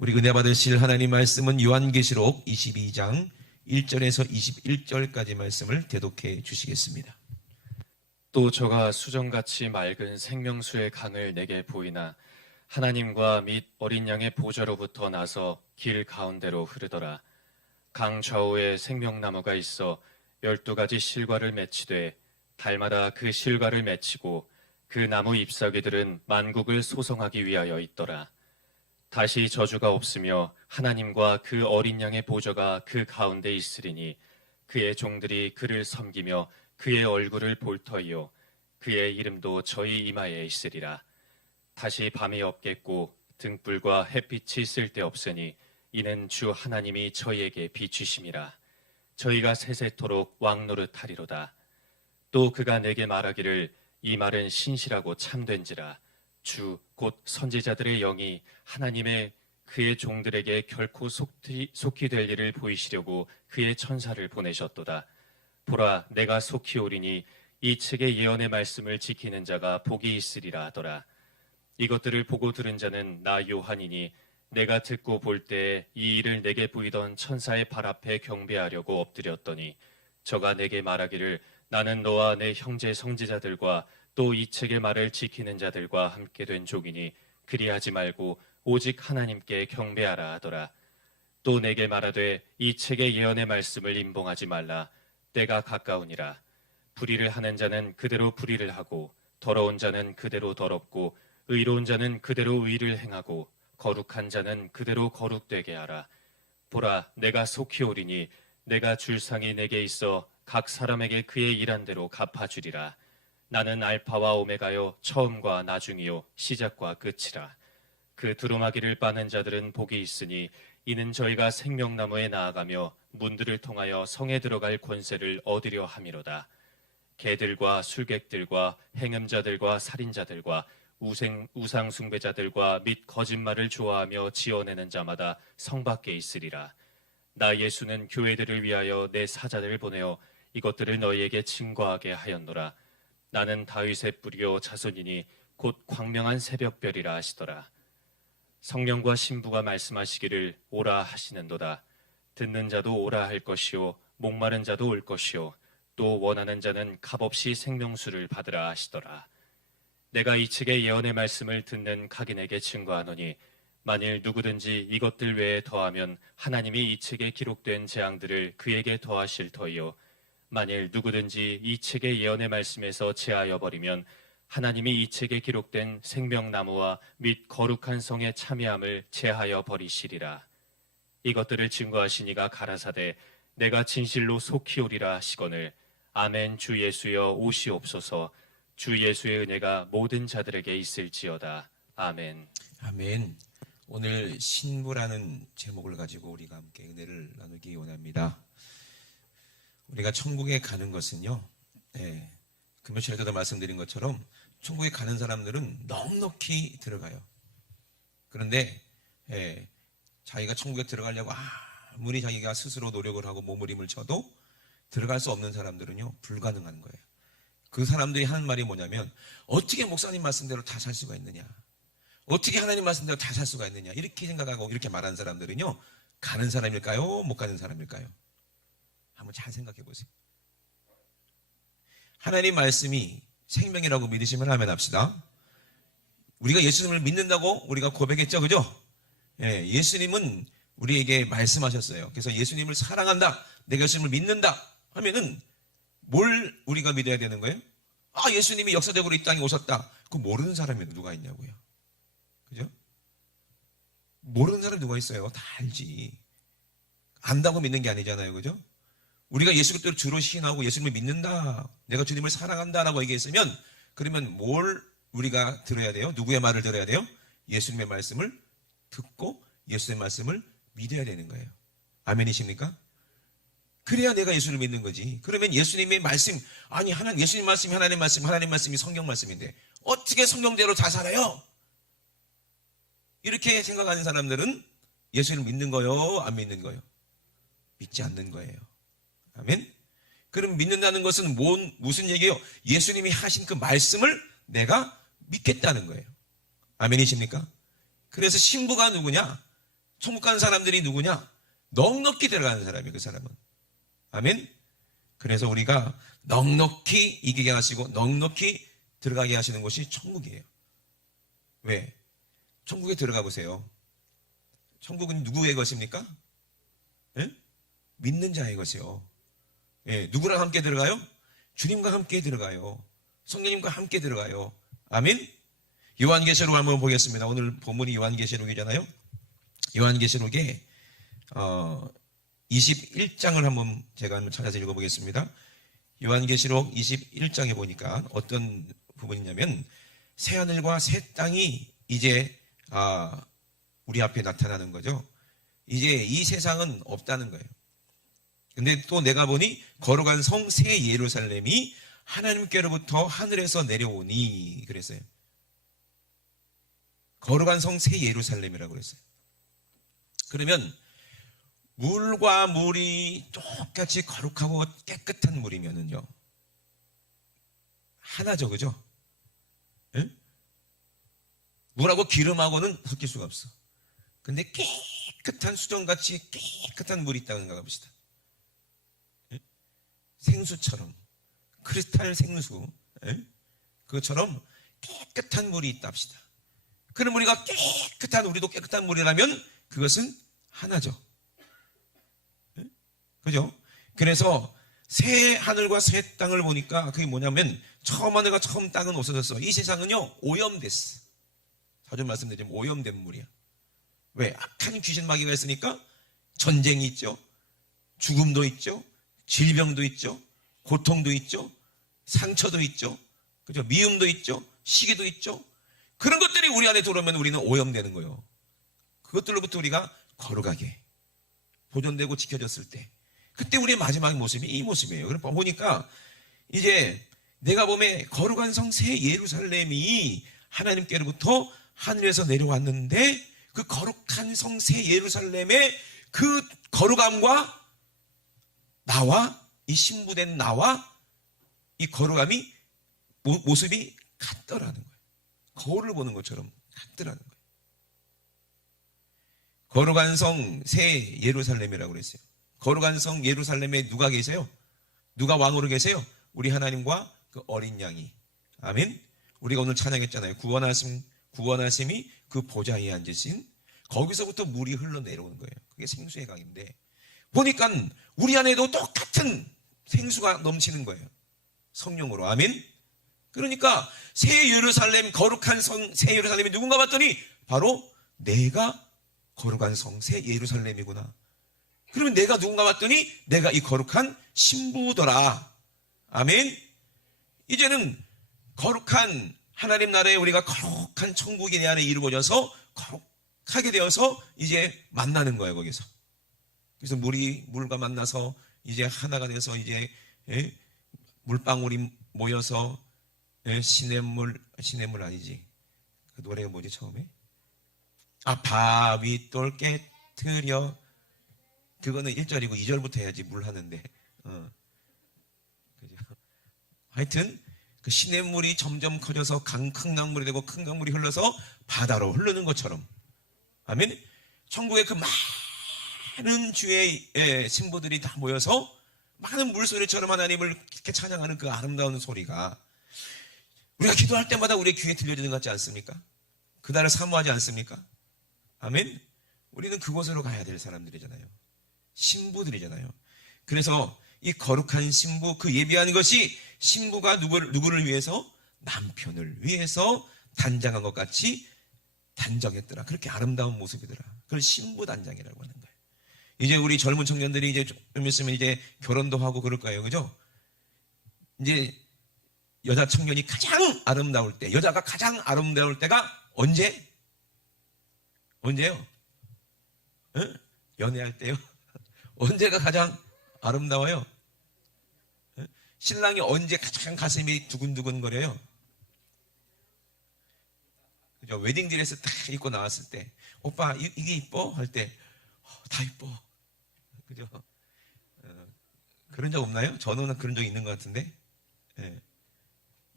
우리 은혜 받으실 하나님 말씀은 요한계시록 22장 1절에서 21절까지 말씀을 대독해 주시겠습니다. 또 저가 수정같이 맑은 생명수의 강을 내게 보이나 하나님과 및 어린 양의 보좌로부터 나서 길 가운데로 흐르더라. 강 좌우에 생명나무가 있어 12가지 실과를 맺히되 달마다 그 실과를 맺히고 그 나무 잎사귀들은 만국을 소성하기 위하여 있더라. 다시 저주가 없으며 하나님과 그 어린 양의 보좌가 그 가운데 있으리니 그의 종들이 그를 섬기며 그의 얼굴을 볼 터이요 그의 이름도 저희 이마에 있으리라. 다시 밤이 없겠고 등불과 햇빛이 쓸데없으니 이는 주 하나님이 저희에게 비추심이라. 저희가 세세토록 왕노릇하리로다. 또 그가 내게 말하기를 이 말은 신실하고 참된지라. 주 곧 선지자들의 영이 하나님의 그의 종들에게 결코 속히 될 일을 보이시려고 그의 천사를 보내셨도다. 보라, 내가 속히 오리니 이 책의 예언의 말씀을 지키는 자가 복이 있으리라 하더라. 이것들을 보고 들은 자는 나 요한이니 내가 듣고 볼 때에 이 일을 내게 보이던 천사의 발 앞에 경배하려고 엎드렸더니 저가 내게 말하기를 나는 너와 내 형제 선지자들과 또 이 책의 말을 지키는 자들과 함께 된 족이니 그리하지 말고 오직 하나님께 경배하라 하더라. 또 내게 말하되 이 책의 예언의 말씀을 임봉하지 말라. 때가 가까우니라. 불의를 하는 자는 그대로 불의를 하고 더러운 자는 그대로 더럽고 의로운 자는 그대로 의를 행하고 거룩한 자는 그대로 거룩되게 하라. 보라, 내가 속히 오리니 내가 줄 상이 내게 있어 각 사람에게 그의 일한 대로 갚아주리라. 나는 알파와 오메가요 처음과 나중이요 시작과 끝이라. 그 두루마기를 빠는 자들은 복이 있으니 이는 저희가 생명나무에 나아가며 문들을 통하여 성에 들어갈 권세를 얻으려 함이로다. 개들과 술객들과 행음자들과 살인자들과 우상 숭배자들과 및 거짓말을 좋아하며 지어내는 자마다 성 밖에 있으리라. 나 예수는 교회들을 위하여 내 사자들을 보내어 이것들을 너희에게 증거하게 하였노라. 나는 다윗의 뿌리요 자손이니 곧 광명한 새벽별이라 하시더라. 성령과 신부가 말씀하시기를 오라 하시는도다. 듣는 자도 오라 할 것이요 목마른 자도 올 것이요 또 원하는 자는 값없이 생명수를 받으라 하시더라. 내가 이 책의 예언의 말씀을 듣는 각인에게 증거하노니 만일 누구든지 이것들 외에 더하면 하나님이 이 책에 기록된 재앙들을 그에게 더하실 터이요 만일 누구든지 이 책의 예언의 말씀에서 제하여 버리면 하나님이 이 책에 기록된 생명나무와 및 거룩한 성의 참여함을 제하여 버리시리라. 이것들을 증거하시니가 가라사대 내가 진실로 속히 오리라 하시거늘 아멘. 주 예수여 오시옵소서. 주 예수의 은혜가 모든 자들에게 있을지어다. 아멘. 아멘. 오늘 신부라는 제목을 가지고 우리가 함께 은혜를 나누기 원합니다. 우리가 천국에 가는 것은요, 금요 시간에도 말씀드린 것처럼 천국에 가는 사람들은 넉넉히 들어가요. 그런데 자기가 천국에 들어가려고 아무리 자기가 스스로 노력을 하고 몸부림을 쳐도 들어갈 수 없는 사람들은요 불가능한 거예요. 그 사람들이 하는 말이 뭐냐면 어떻게 목사님 말씀대로 다 살 수가 있느냐, 어떻게 하나님 말씀대로 다 살 수가 있느냐, 이렇게 생각하고 이렇게 말하는 사람들은요 가는 사람일까요, 못 가는 사람일까요? 한번 잘 생각해 보세요. 하나님 말씀이 생명이라고 믿으시면 아멘 합시다. 우리가 예수님을 믿는다고 우리가 고백했죠, 그죠? 예수님은 우리에게 말씀하셨어요. 그래서 예수님을 사랑한다, 내가 예수님을 믿는다 하면은 뭘 우리가 믿어야 되는 거예요? 예수님이 역사적으로 이 땅에 오셨다. 그거 모르는 사람이 누가 있냐고요. 그죠? 모르는 사람이 누가 있어요? 다 알지. 안다고 믿는 게 아니잖아요. 그죠? 우리가 예수 그리스도를 주로 시인하고 예수님을 믿는다, 내가 주님을 사랑한다라고 얘기했으면 그러면 뭘 우리가 들어야 돼요? 누구의 말을 들어야 돼요? 예수님의 말씀을 듣고 예수님의 말씀을 믿어야 되는 거예요. 아멘이십니까? 그래야 내가 예수를 믿는 거지. 그러면 예수님의 말씀, 예수님 말씀이 하나님 말씀이 성경 말씀인데 어떻게 성경대로 다 살아요? 이렇게 생각하는 사람들은 예수를 믿는 거요, 안 믿는 거요? 믿지 않는 거예요. 아멘? 그럼 믿는다는 것은 무슨 얘기예요? 예수님이 하신 그 말씀을 내가 믿겠다는 거예요. 아멘이십니까? 그래서 신부가 누구냐? 천국 가는 사람들이 누구냐? 넉넉히 들어가는 사람이에요. 그 사람은. 아멘. 그래서 우리가 넉넉히 이기게 하시고 넉넉히 들어가게 하시는 곳이 천국이에요. 왜? 천국에 들어가 보세요. 천국은 누구의 것입니까? 예? 믿는 자의 것이요. 예, 누구랑 함께 들어가요? 주님과 함께 들어가요. 성령님과 함께 들어가요. 아멘. 요한계시록 한번 보겠습니다. 오늘 본문이 요한계시록이잖아요. 요한계시록에 21장을 한번 제가 한번 찾아서 읽어보겠습니다. 요한계시록 21장에 보니까 어떤 부분이냐면 새하늘과 새 땅이 이제 우리 앞에 나타나는 거죠. 이제 이 세상은 없다는 거예요. 근데 또 내가 보니 거룩한 성 새 예루살렘이 하나님께로부터 하늘에서 내려오니 그랬어요. 거룩한 성 새 예루살렘이라고 그랬어요. 그러면 물과 물이 똑같이 거룩하고 깨끗한 물이면은요 하나죠, 그죠? 예? 물하고 기름하고는 섞일 수가 없어. 근데 깨끗한 수정같이 깨끗한 물이 있다고 생각해봅시다. 예? 생수처럼 크리스탈 생수, 예? 그것처럼 깨끗한 물이 있다 합시다. 그럼 우리가 우리도 깨끗한 물이라면 그것은 하나죠. 예? 그죠? 그래서 새 하늘과 새 땅을 보니까 그게 뭐냐면 처음 하늘과 처음 땅은 없어졌어. 이 세상은요 오염됐어. 자주 말씀드리지만 오염된 물이야. 왜? 악한 귀신 마귀가 있으니까 전쟁이 있죠. 죽음도 있죠. 질병도 있죠. 고통도 있죠. 상처도 있죠. 그죠? 미움도 있죠. 시기도 있죠. 그런 것들이 우리 안에 들어오면 우리는 오염되는 거예요. 그것들로부터 우리가 거룩하게 보존되고 지켜졌을 때 그때 우리의 마지막 모습이 이 모습이에요. 그러니까 보니까 이제 내가 보면 거룩한 성 새 예루살렘이 하나님께로부터 하늘에서 내려왔는데 그 거룩한 성 새 예루살렘의 그 거룩함과 나와 이 신부된 나와 이 거룩함이 모습이 같더라는 거예요. 거울을 보는 것처럼 같더라는 거예요. 거룩한 성 새 예루살렘이라고 그랬어요. 거룩한 성 예루살렘에 누가 계세요? 누가 왕으로 계세요? 우리 하나님과 그 어린 양이. 아멘. 우리가 오늘 찬양했잖아요. 구원하심이 그 보좌에 앉으신 거기서부터 물이 흘러내려오는 거예요. 그게 생수의 강인데 보니까 우리 안에도 똑같은 생수가 넘치는 거예요. 성령으로. 아멘. 그러니까 새 예루살렘 거룩한 성 새 예루살렘이 누군가 봤더니 바로 내가 거룩한 성 새 예루살렘이구나. 그러면 내가 누군가 봤더니 내가 이 거룩한 신부더라. 아멘. 이제는 거룩한 하나님 나라에 우리가 거룩한 천국이 내 안에 이루어져서 거룩하게 되어서 이제 만나는 거예요. 거기서. 그래서 물과 만나서 이제 하나가 돼서 이제 물방울이 모여서 시냇물 아니지. 그 노래가 뭐지 처음에? 바위돌 깨트려. 그거는 1절이고 2절부터 해야지 물 하는데. 그죠? 하여튼 그 시냇물이 점점 커져서 큰 강물이 되고 큰 강물이 흘러서 바다로 흐르는 것처럼. 아멘. 천국에 그 많은 주의 신부들이 다 모여서 많은 물소리처럼 하나님을 이렇게 찬양하는 그 아름다운 소리가 우리가 기도할 때마다 우리의 귀에 들려지는 것 같지 않습니까? 그날을 사모하지 않습니까? 아멘. 우리는 그곳으로 가야 될 사람들이잖아요. 신부들이잖아요. 그래서 이 거룩한 신부, 그 예비한 것이 신부가 누구를 위해서? 남편을 위해서 단장한 것 같이 단정했더라. 그렇게 아름다운 모습이더라. 그걸 신부 단장이라고 하는 거예요. 이제 우리 젊은 청년들이 이제 좀 있으면 이제 결혼도 하고 그럴 거예요. 그죠? 이제 여자 청년이 가장 아름다울 때, 여자가 가장 아름다울 때가 언제? 언제요? 응? 연애할 때요? 언제가 가장 아름다워요? 응? 신랑이 언제 가장 가슴이 두근두근 거려요? 그죠? 웨딩드레스 딱 입고 나왔을 때, 오빠 이게 이뻐? 할 때, 다 이뻐. 그죠? 그런 적 없나요? 저는 그런 적 있는 것 같은데. 예.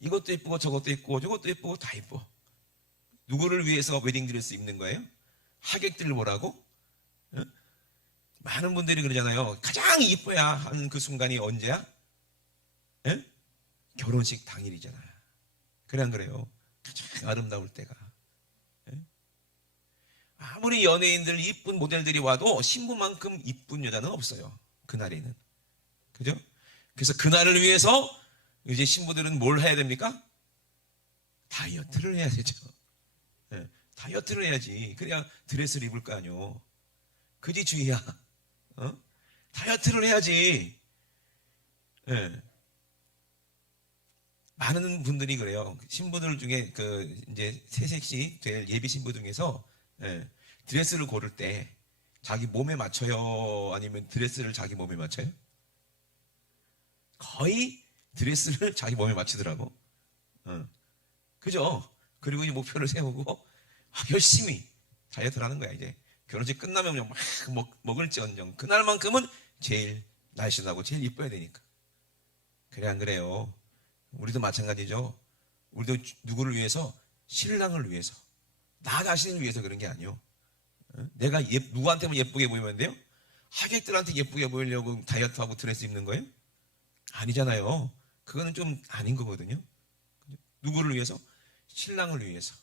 이것도 이쁘고 저것도 이쁘고 저것도 이쁘고 다 이뻐. 누구를 위해서 웨딩드레스 입는 거예요? 하객들을 보라고? 많은 분들이 그러잖아요. 가장 이뻐야 하는 그 순간이 언제야? 예? 결혼식 당일이잖아요. 그래 안 그래요? 가장 아름다울 때가. 예? 아무리 연예인들 이쁜 모델들이 와도 신부만큼 이쁜 여자는 없어요. 그날에는. 그죠? 그래서 그날을 위해서 이제 신부들은 뭘 해야 됩니까? 다이어트를 해야 되죠. 예, 다이어트를 해야지. 그래야 드레스를 입을 거 아니요. 그지 주희야. 어? 다이어트를 해야지. 예. 많은 분들이 그래요. 신부들 중에 그 이제 새색시 될 예비 신부 중에서 예, 드레스를 고를 때 자기 몸에 맞춰요? 아니면 드레스를 자기 몸에 맞춰요? 거의 드레스를 자기 몸에 맞추더라고. 그죠? 그리고 이 목표를 세우고 열심히 다이어트를 하는 거야. 이제 결혼식 끝나면 그냥 막 먹을지언정 그날만큼은 제일 날씬하고 제일 이뻐야 되니까. 그래 안 그래요? 우리도 마찬가지죠. 우리도 누구를 위해서? 신랑을 위해서, 나 자신을 위해서 그런 게 아니요. 내가 누구한테만 예쁘게 보이면 돼요? 하객들한테 예쁘게 보이려고 다이어트하고 드레스 입는 거예요? 아니잖아요. 그거는 좀 아닌 거거든요. 누구를 위해서? 신랑을 위해서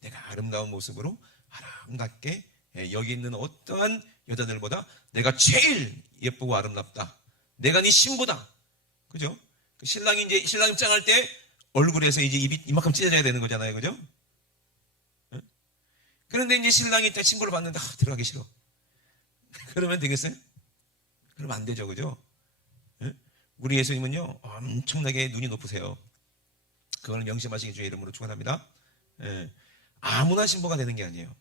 내가 아름다운 모습으로 아름답게 여기 있는 어떠한 여자들보다 내가 제일 예쁘고 아름답다. 내가 네 신부다. 그죠? 신랑이 이제 신랑 입장할 때 얼굴에서 이제 입이 이만큼 찢어져야 되는 거잖아요. 그죠? 그런데 이제 신랑이 딱 신부를 봤는데 들어가기 싫어. 그러면 되겠어요? 그러면 안 되죠. 그죠? 우리 예수님은요 엄청나게 눈이 높으세요. 그걸 명심하시기 주의 이름으로 축원합니다. 아무나 신부가 되는 게 아니에요.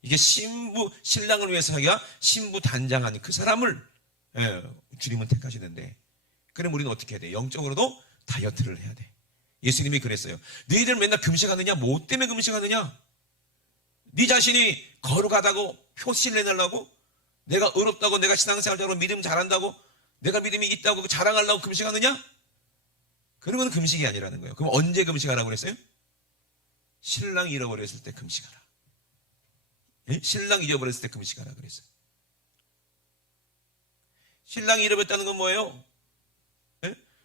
이게 신랑을 위해서 하기가 신부 단장한 그 사람을 주님은 택하시는데, 그럼 우리는 어떻게 해야 돼? 영적으로도 다이어트를 해야 돼. 예수님이 그랬어요. 너희들 맨날 금식하느냐? 뭐 때문에 금식하느냐? 네 자신이 거룩하다고 표시를 내달라고, 내가 의롭다고, 내가 신앙생활 잘하고 믿음 잘한다고, 내가 믿음이 있다고 자랑하려고 금식하느냐? 그러면 금식이 아니라는 거예요. 그럼 언제 금식하라고 그랬어요? 신랑 잃어버렸을 때 금식하라. 신랑 잊어버렸을 때 금식하라 그랬어요. 신랑이 잃어버렸다는 건 뭐예요?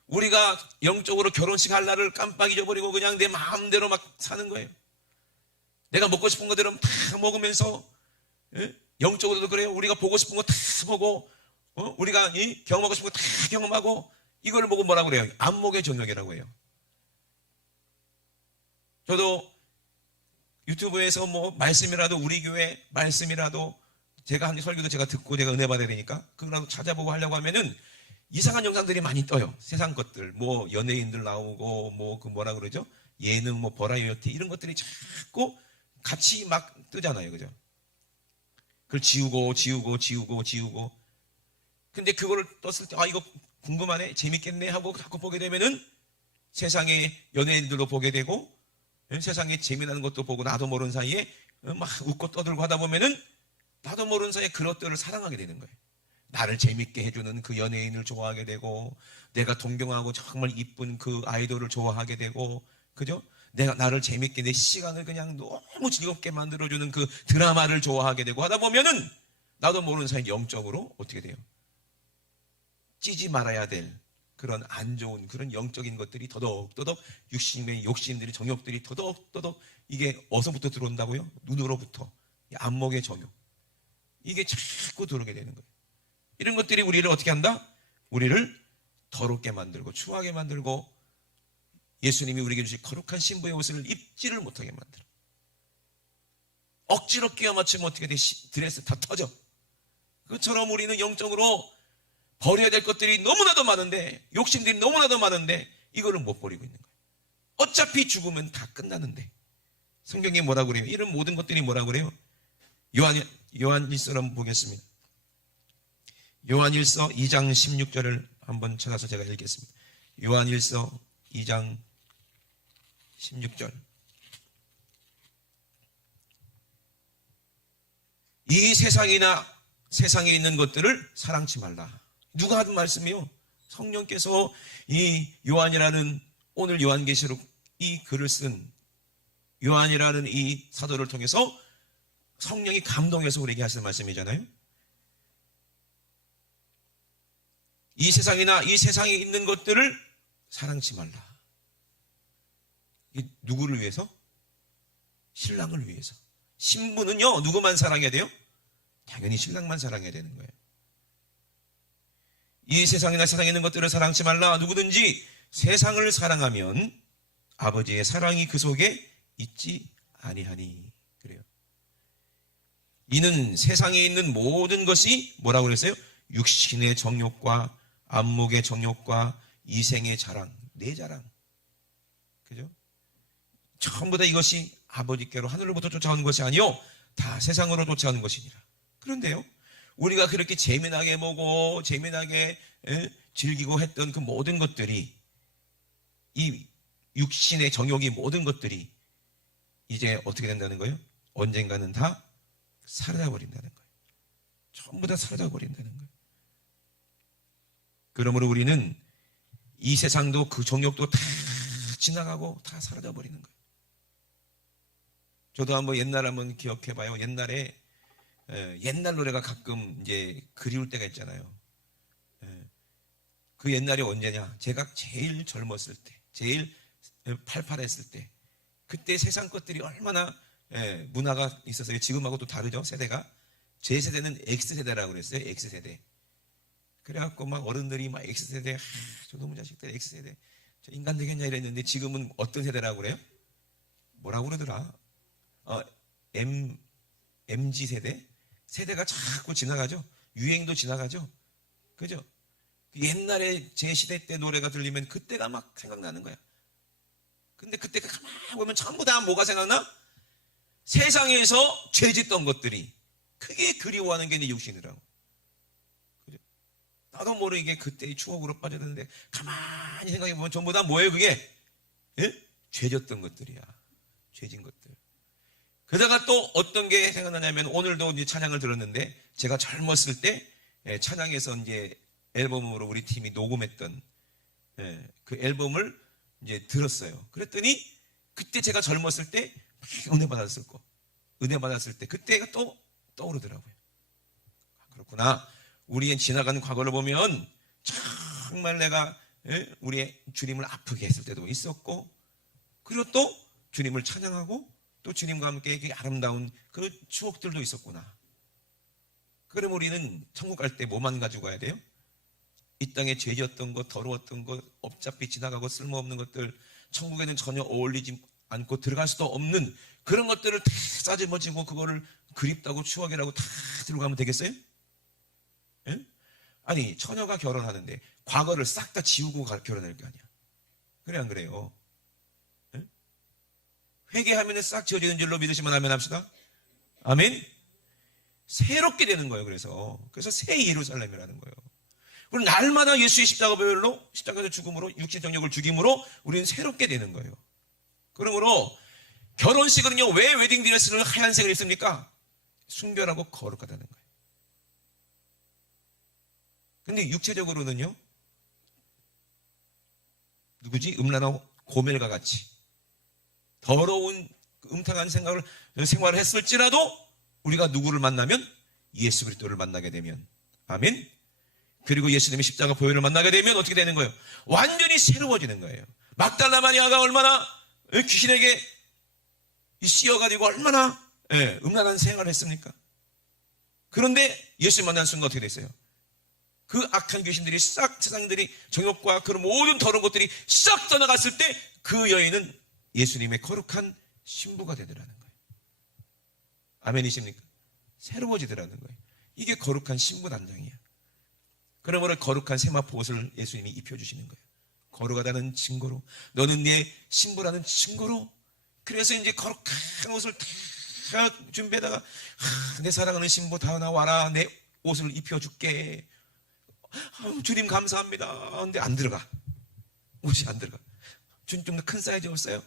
우리가 영적으로 결혼식 할 날을 깜빡 잊어버리고 그냥 내 마음대로 막 사는 거예요. 내가 먹고 싶은 것대로 다 먹으면서, 영적으로도 그래요. 우리가 보고 싶은 거 다 보고, 우리가 경험하고 싶은 거 다 경험하고, 이걸 보고 뭐라고 그래요? 안목의 정욕이라고 해요. 저도 유튜브에서 뭐 말씀이라도, 우리 교회 말씀이라도 제가 한 설교도 제가 듣고 제가 은혜 받아야 되니까 그거라도 찾아보고 하려고 하면은 이상한 영상들이 많이 떠요. 세상 것들, 뭐 연예인들 나오고 뭐 그 뭐라 그러죠? 예능, 뭐 버라이어티 이런 것들이 자꾸 같이 막 뜨잖아요. 그죠? 그걸 지우고. 근데 그거를 떴을 때 이거 궁금하네, 재밌겠네 하고 자꾸 보게 되면은 세상의 연예인들도 보게 되고, 세상에 재미나는 것도 보고, 나도 모르는 사이에 막 웃고 떠들고 하다 보면은 나도 모르는 사이에 그것들을 사랑하게 되는 거예요. 나를 재밌게 해주는 그 연예인을 좋아하게 되고, 내가 동경하고 정말 이쁜 그 아이돌을 좋아하게 되고, 그죠? 나를 재밌게, 내 시간을 그냥 너무 즐겁게 만들어주는 그 드라마를 좋아하게 되고 하다 보면은 나도 모르는 사이에 영적으로 어떻게 돼요? 찌지 말아야 될 그런 안 좋은 그런 영적인 것들이 더덕더덕, 육신의 욕심들이, 정욕들이 더덕더덕, 이게 어디서부터 들어온다고요? 눈으로부터. 안목의 정욕. 이게 자꾸 들어오게 되는 거예요. 이런 것들이 우리를 어떻게 한다? 우리를 더럽게 만들고 추하게 만들고, 예수님이 우리에게 주신 거룩한 신부의 옷을 입지를 못하게 만들어. 억지로 끼워 맞추면 어떻게 돼? 드레스 다 터져. 그것처럼 우리는 영적으로 버려야 될 것들이 너무나도 많은데, 욕심들이 너무나도 많은데 이거를 못 버리고 있는 거예요. 어차피 죽으면 다 끝나는데. 성경이 뭐라고 그래요? 이런 모든 것들이 뭐라고 그래요? 요한일서를 한번 보겠습니다. 요한일서 2장 16절을 한번 찾아서 제가 읽겠습니다. 요한일서 2장 16절. 이 세상에 있는 것들을 사랑치 말라. 누가 하는 말씀이요? 성령께서 이 요한이라는, 오늘 요한계시록 이 글을 쓴 요한이라는 이 사도를 통해서 성령이 감동해서 우리에게 하시는 말씀이잖아요. 이 세상이나 이 세상에 있는 것들을 사랑치 말라. 이게 누구를 위해서? 신랑을 위해서. 신부는요, 누구만 사랑해야 돼요? 당연히 신랑만 사랑해야 되는 거예요. 이 세상이나 세상에 있는 것들을 사랑치 말라. 누구든지 세상을 사랑하면 아버지의 사랑이 그 속에 있지 아니하니. 그래요. 이는 세상에 있는 모든 것이 뭐라고 그랬어요? 육신의 정욕과 안목의 정욕과 이생의 자랑, 내 자랑. 그죠? 전부 다 이것이 아버지께로 하늘로부터 쫓아오는 것이 아니요 다 세상으로 쫓아오는 것이니라. 그런데요, 우리가 그렇게 재미나게 보고 재미나게 즐기고 했던 그 모든 것들이, 이 육신의 정욕이 모든 것들이 이제 어떻게 된다는 거예요? 언젠가는 다 사라져버린다는 거예요. 전부 다 사라져버린다는 거예요. 그러므로 우리는 이 세상도 그 정욕도 다 지나가고 다 사라져버리는 거예요. 저도 한번 기억해봐요. 옛날 노래가 가끔 이제 그리울 때가 있잖아요. 그 옛날이 언제냐? 제가 제일 젊었을 때, 제일 팔팔했을 때, 그때 세상 것들이 얼마나 문화가 있었어요. 지금하고 또 다르죠, 세대가. 제 세대는 X세대라고 그랬어요. X세대. 그래갖고 막 어른들이 막 X세대, 저놈의 자식들 X세대, 저 인간 되겠냐 이랬는데 지금은 어떤 세대라고 그래요? 뭐라고 그러더라? MG세대? 세대가 자꾸 지나가죠. 유행도 지나가죠. 그죠? 옛날에 제 시대 때 노래가 들리면 그때가 막 생각나는 거야. 근데 그때 가만히 보면 전부 다 뭐가 생각나? 세상에서 죄짓던 것들이. 그게 그리워하는 게 내 육신이라고. 그죠? 나도 모르게 그때의 추억으로 빠져드는데 가만히 생각해보면 전부 다 뭐예요 그게? 예? 죄졌던 것들이야. 죄진 것들. 그러다가 또 어떤 게 생각나냐면, 오늘도 이제 찬양을 들었는데, 제가 젊었을 때 찬양에서 이제 앨범으로 우리 팀이 녹음했던 그 앨범을 이제 들었어요. 그랬더니 그때 제가 젊었을 때 은혜 받았을 거, 은혜 받았을 때 그때가 또 떠오르더라고요. 그렇구나. 우리의 지나간 과거를 보면 정말 내가 우리의 주님을 아프게 했을 때도 있었고, 그리고 또 주님을 찬양하고 또 주님과 함께 그 아름다운 그 추억들도 있었구나. 그럼 우리는 천국 갈 때 뭐만 가지고 가야 돼요? 이 땅에 죄졌던 것, 더러웠던 것, 어차피 지나가고 쓸모없는 것들, 천국에는 전혀 어울리지 않고 들어갈 수도 없는 그런 것들을 다 싸집어지고 그거를 그립다고 추억이라고 다 들고 가면 되겠어요? 예? 아니, 처녀가 결혼하는데 과거를 싹 다 지우고 결혼할 거 아니야. 그래 안 그래요? 예? 회개하면 싹 지워지는 줄로 믿으시면 아멘 합시다. 아멘. 새롭게 되는 거예요. 그래서 새 예루살렘이라는 거예요. 우리 날마다 예수의 십자가별로, 십자가의 죽음으로, 육신 정욕을 죽임으로 우리는 새롭게 되는 거예요. 그러므로 결혼식은요, 왜 웨딩드레스를 하얀색을 입습니까? 순결하고 거룩하다는 거예요. 근데 육체적으로는요, 누구지? 음란하고 고멜과 같이 더러운 음탕한 생활을 했을지라도 우리가 누구를 만나면 예수 그리스도를 만나게 되면, 아멘. 그리고 예수님의 십자가 보혈을 만나게 되면 어떻게 되는 거예요? 완전히 새로워지는 거예요. 막달라 마리아가 얼마나 귀신에게 씌어가지고 얼마나 음란한 생활을 했습니까? 그런데 예수 만난 순간 어떻게 됐어요? 그 악한 귀신들이 싹, 세상들이 정욕과 그런 모든 더러운 것들이 싹 떠나갔을 때 그 여인은 예수님의 거룩한 신부가 되더라는 거예요. 아멘이십니까? 새로워지더라는 거예요. 이게 거룩한 신부 단장이야. 그러므로 거룩한 세마포 옷을 예수님이 입혀주시는 거예요. 거룩하다는 증거로, 너는 내 신부라는 증거로. 그래서 이제 거룩한 옷을 다 준비해다가, 내 사랑하는 신부 다 나와라, 내 옷을 입혀줄게. 주님 감사합니다. 근데 안 들어가. 옷이 안 들어가. 주님 좀 더 큰 사이즈 없어요?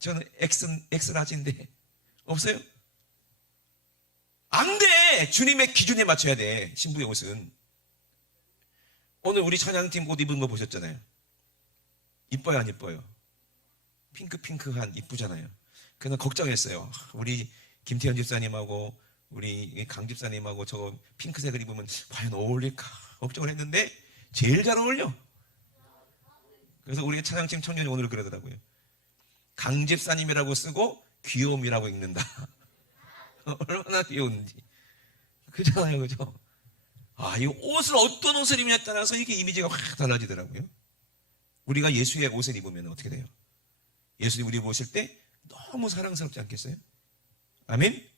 저는 X 라지인데 없어요? 안 돼. 주님의 기준에 맞춰야 돼. 신부의 옷은. 오늘 우리 찬양팀 옷 입은 거 보셨잖아요. 이뻐요 안 이뻐요? 핑크한 이쁘잖아요. 그래서 걱정했어요. 우리 김태현 집사님하고 우리 강 집사님하고 저 핑크색을 입으면 과연 어울릴까 걱정을 했는데, 제일 잘 어울려. 그래서 우리 차장팀 청년이 오늘 그러더라고요. 강집사님이라고 쓰고 귀여움이라고 읽는다. 얼마나 귀여운지. 그잖아요, 그죠? 아, 이 옷을 어떤 옷을 입느냐에 따라서 이게 이미지가 확 달라지더라고요. 우리가 예수의 옷을 입으면 어떻게 돼요? 예수님 우리 보실 때 너무 사랑스럽지 않겠어요? 아멘?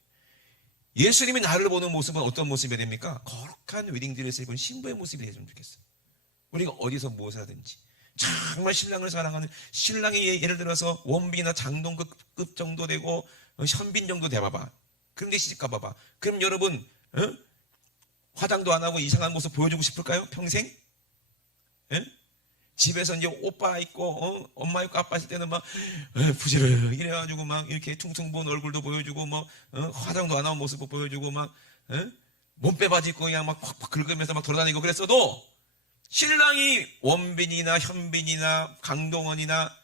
예수님이 나를 보는 모습은 어떤 모습이 됩니까? 거룩한 웨딩드레스를 입은 신부의 모습이 되었으면 좋겠어요. 우리가 어디서 무엇을 하든지 정말 신랑을 사랑하는 신랑이 예를 들어서 원빈이나 장동급 정도 되고 현빈 정도 돼봐봐. 그런데 시집 가봐봐. 그럼 여러분 화장도 안 하고 이상한 모습 보여주고 싶을까요? 평생? 집에서 이제 오빠 있고 엄마 있고 아빠 있을 때는 막 부지런히 이래가지고 막 이렇게 퉁퉁 부은 얼굴도 보여주고 뭐 화장도 안 한 모습도 보여주고 막 몸빼 바지 입고 그냥 막 팍팍 긁으면서 막 돌아다니고 그랬어도 신랑이 원빈이나 현빈이나 강동원이나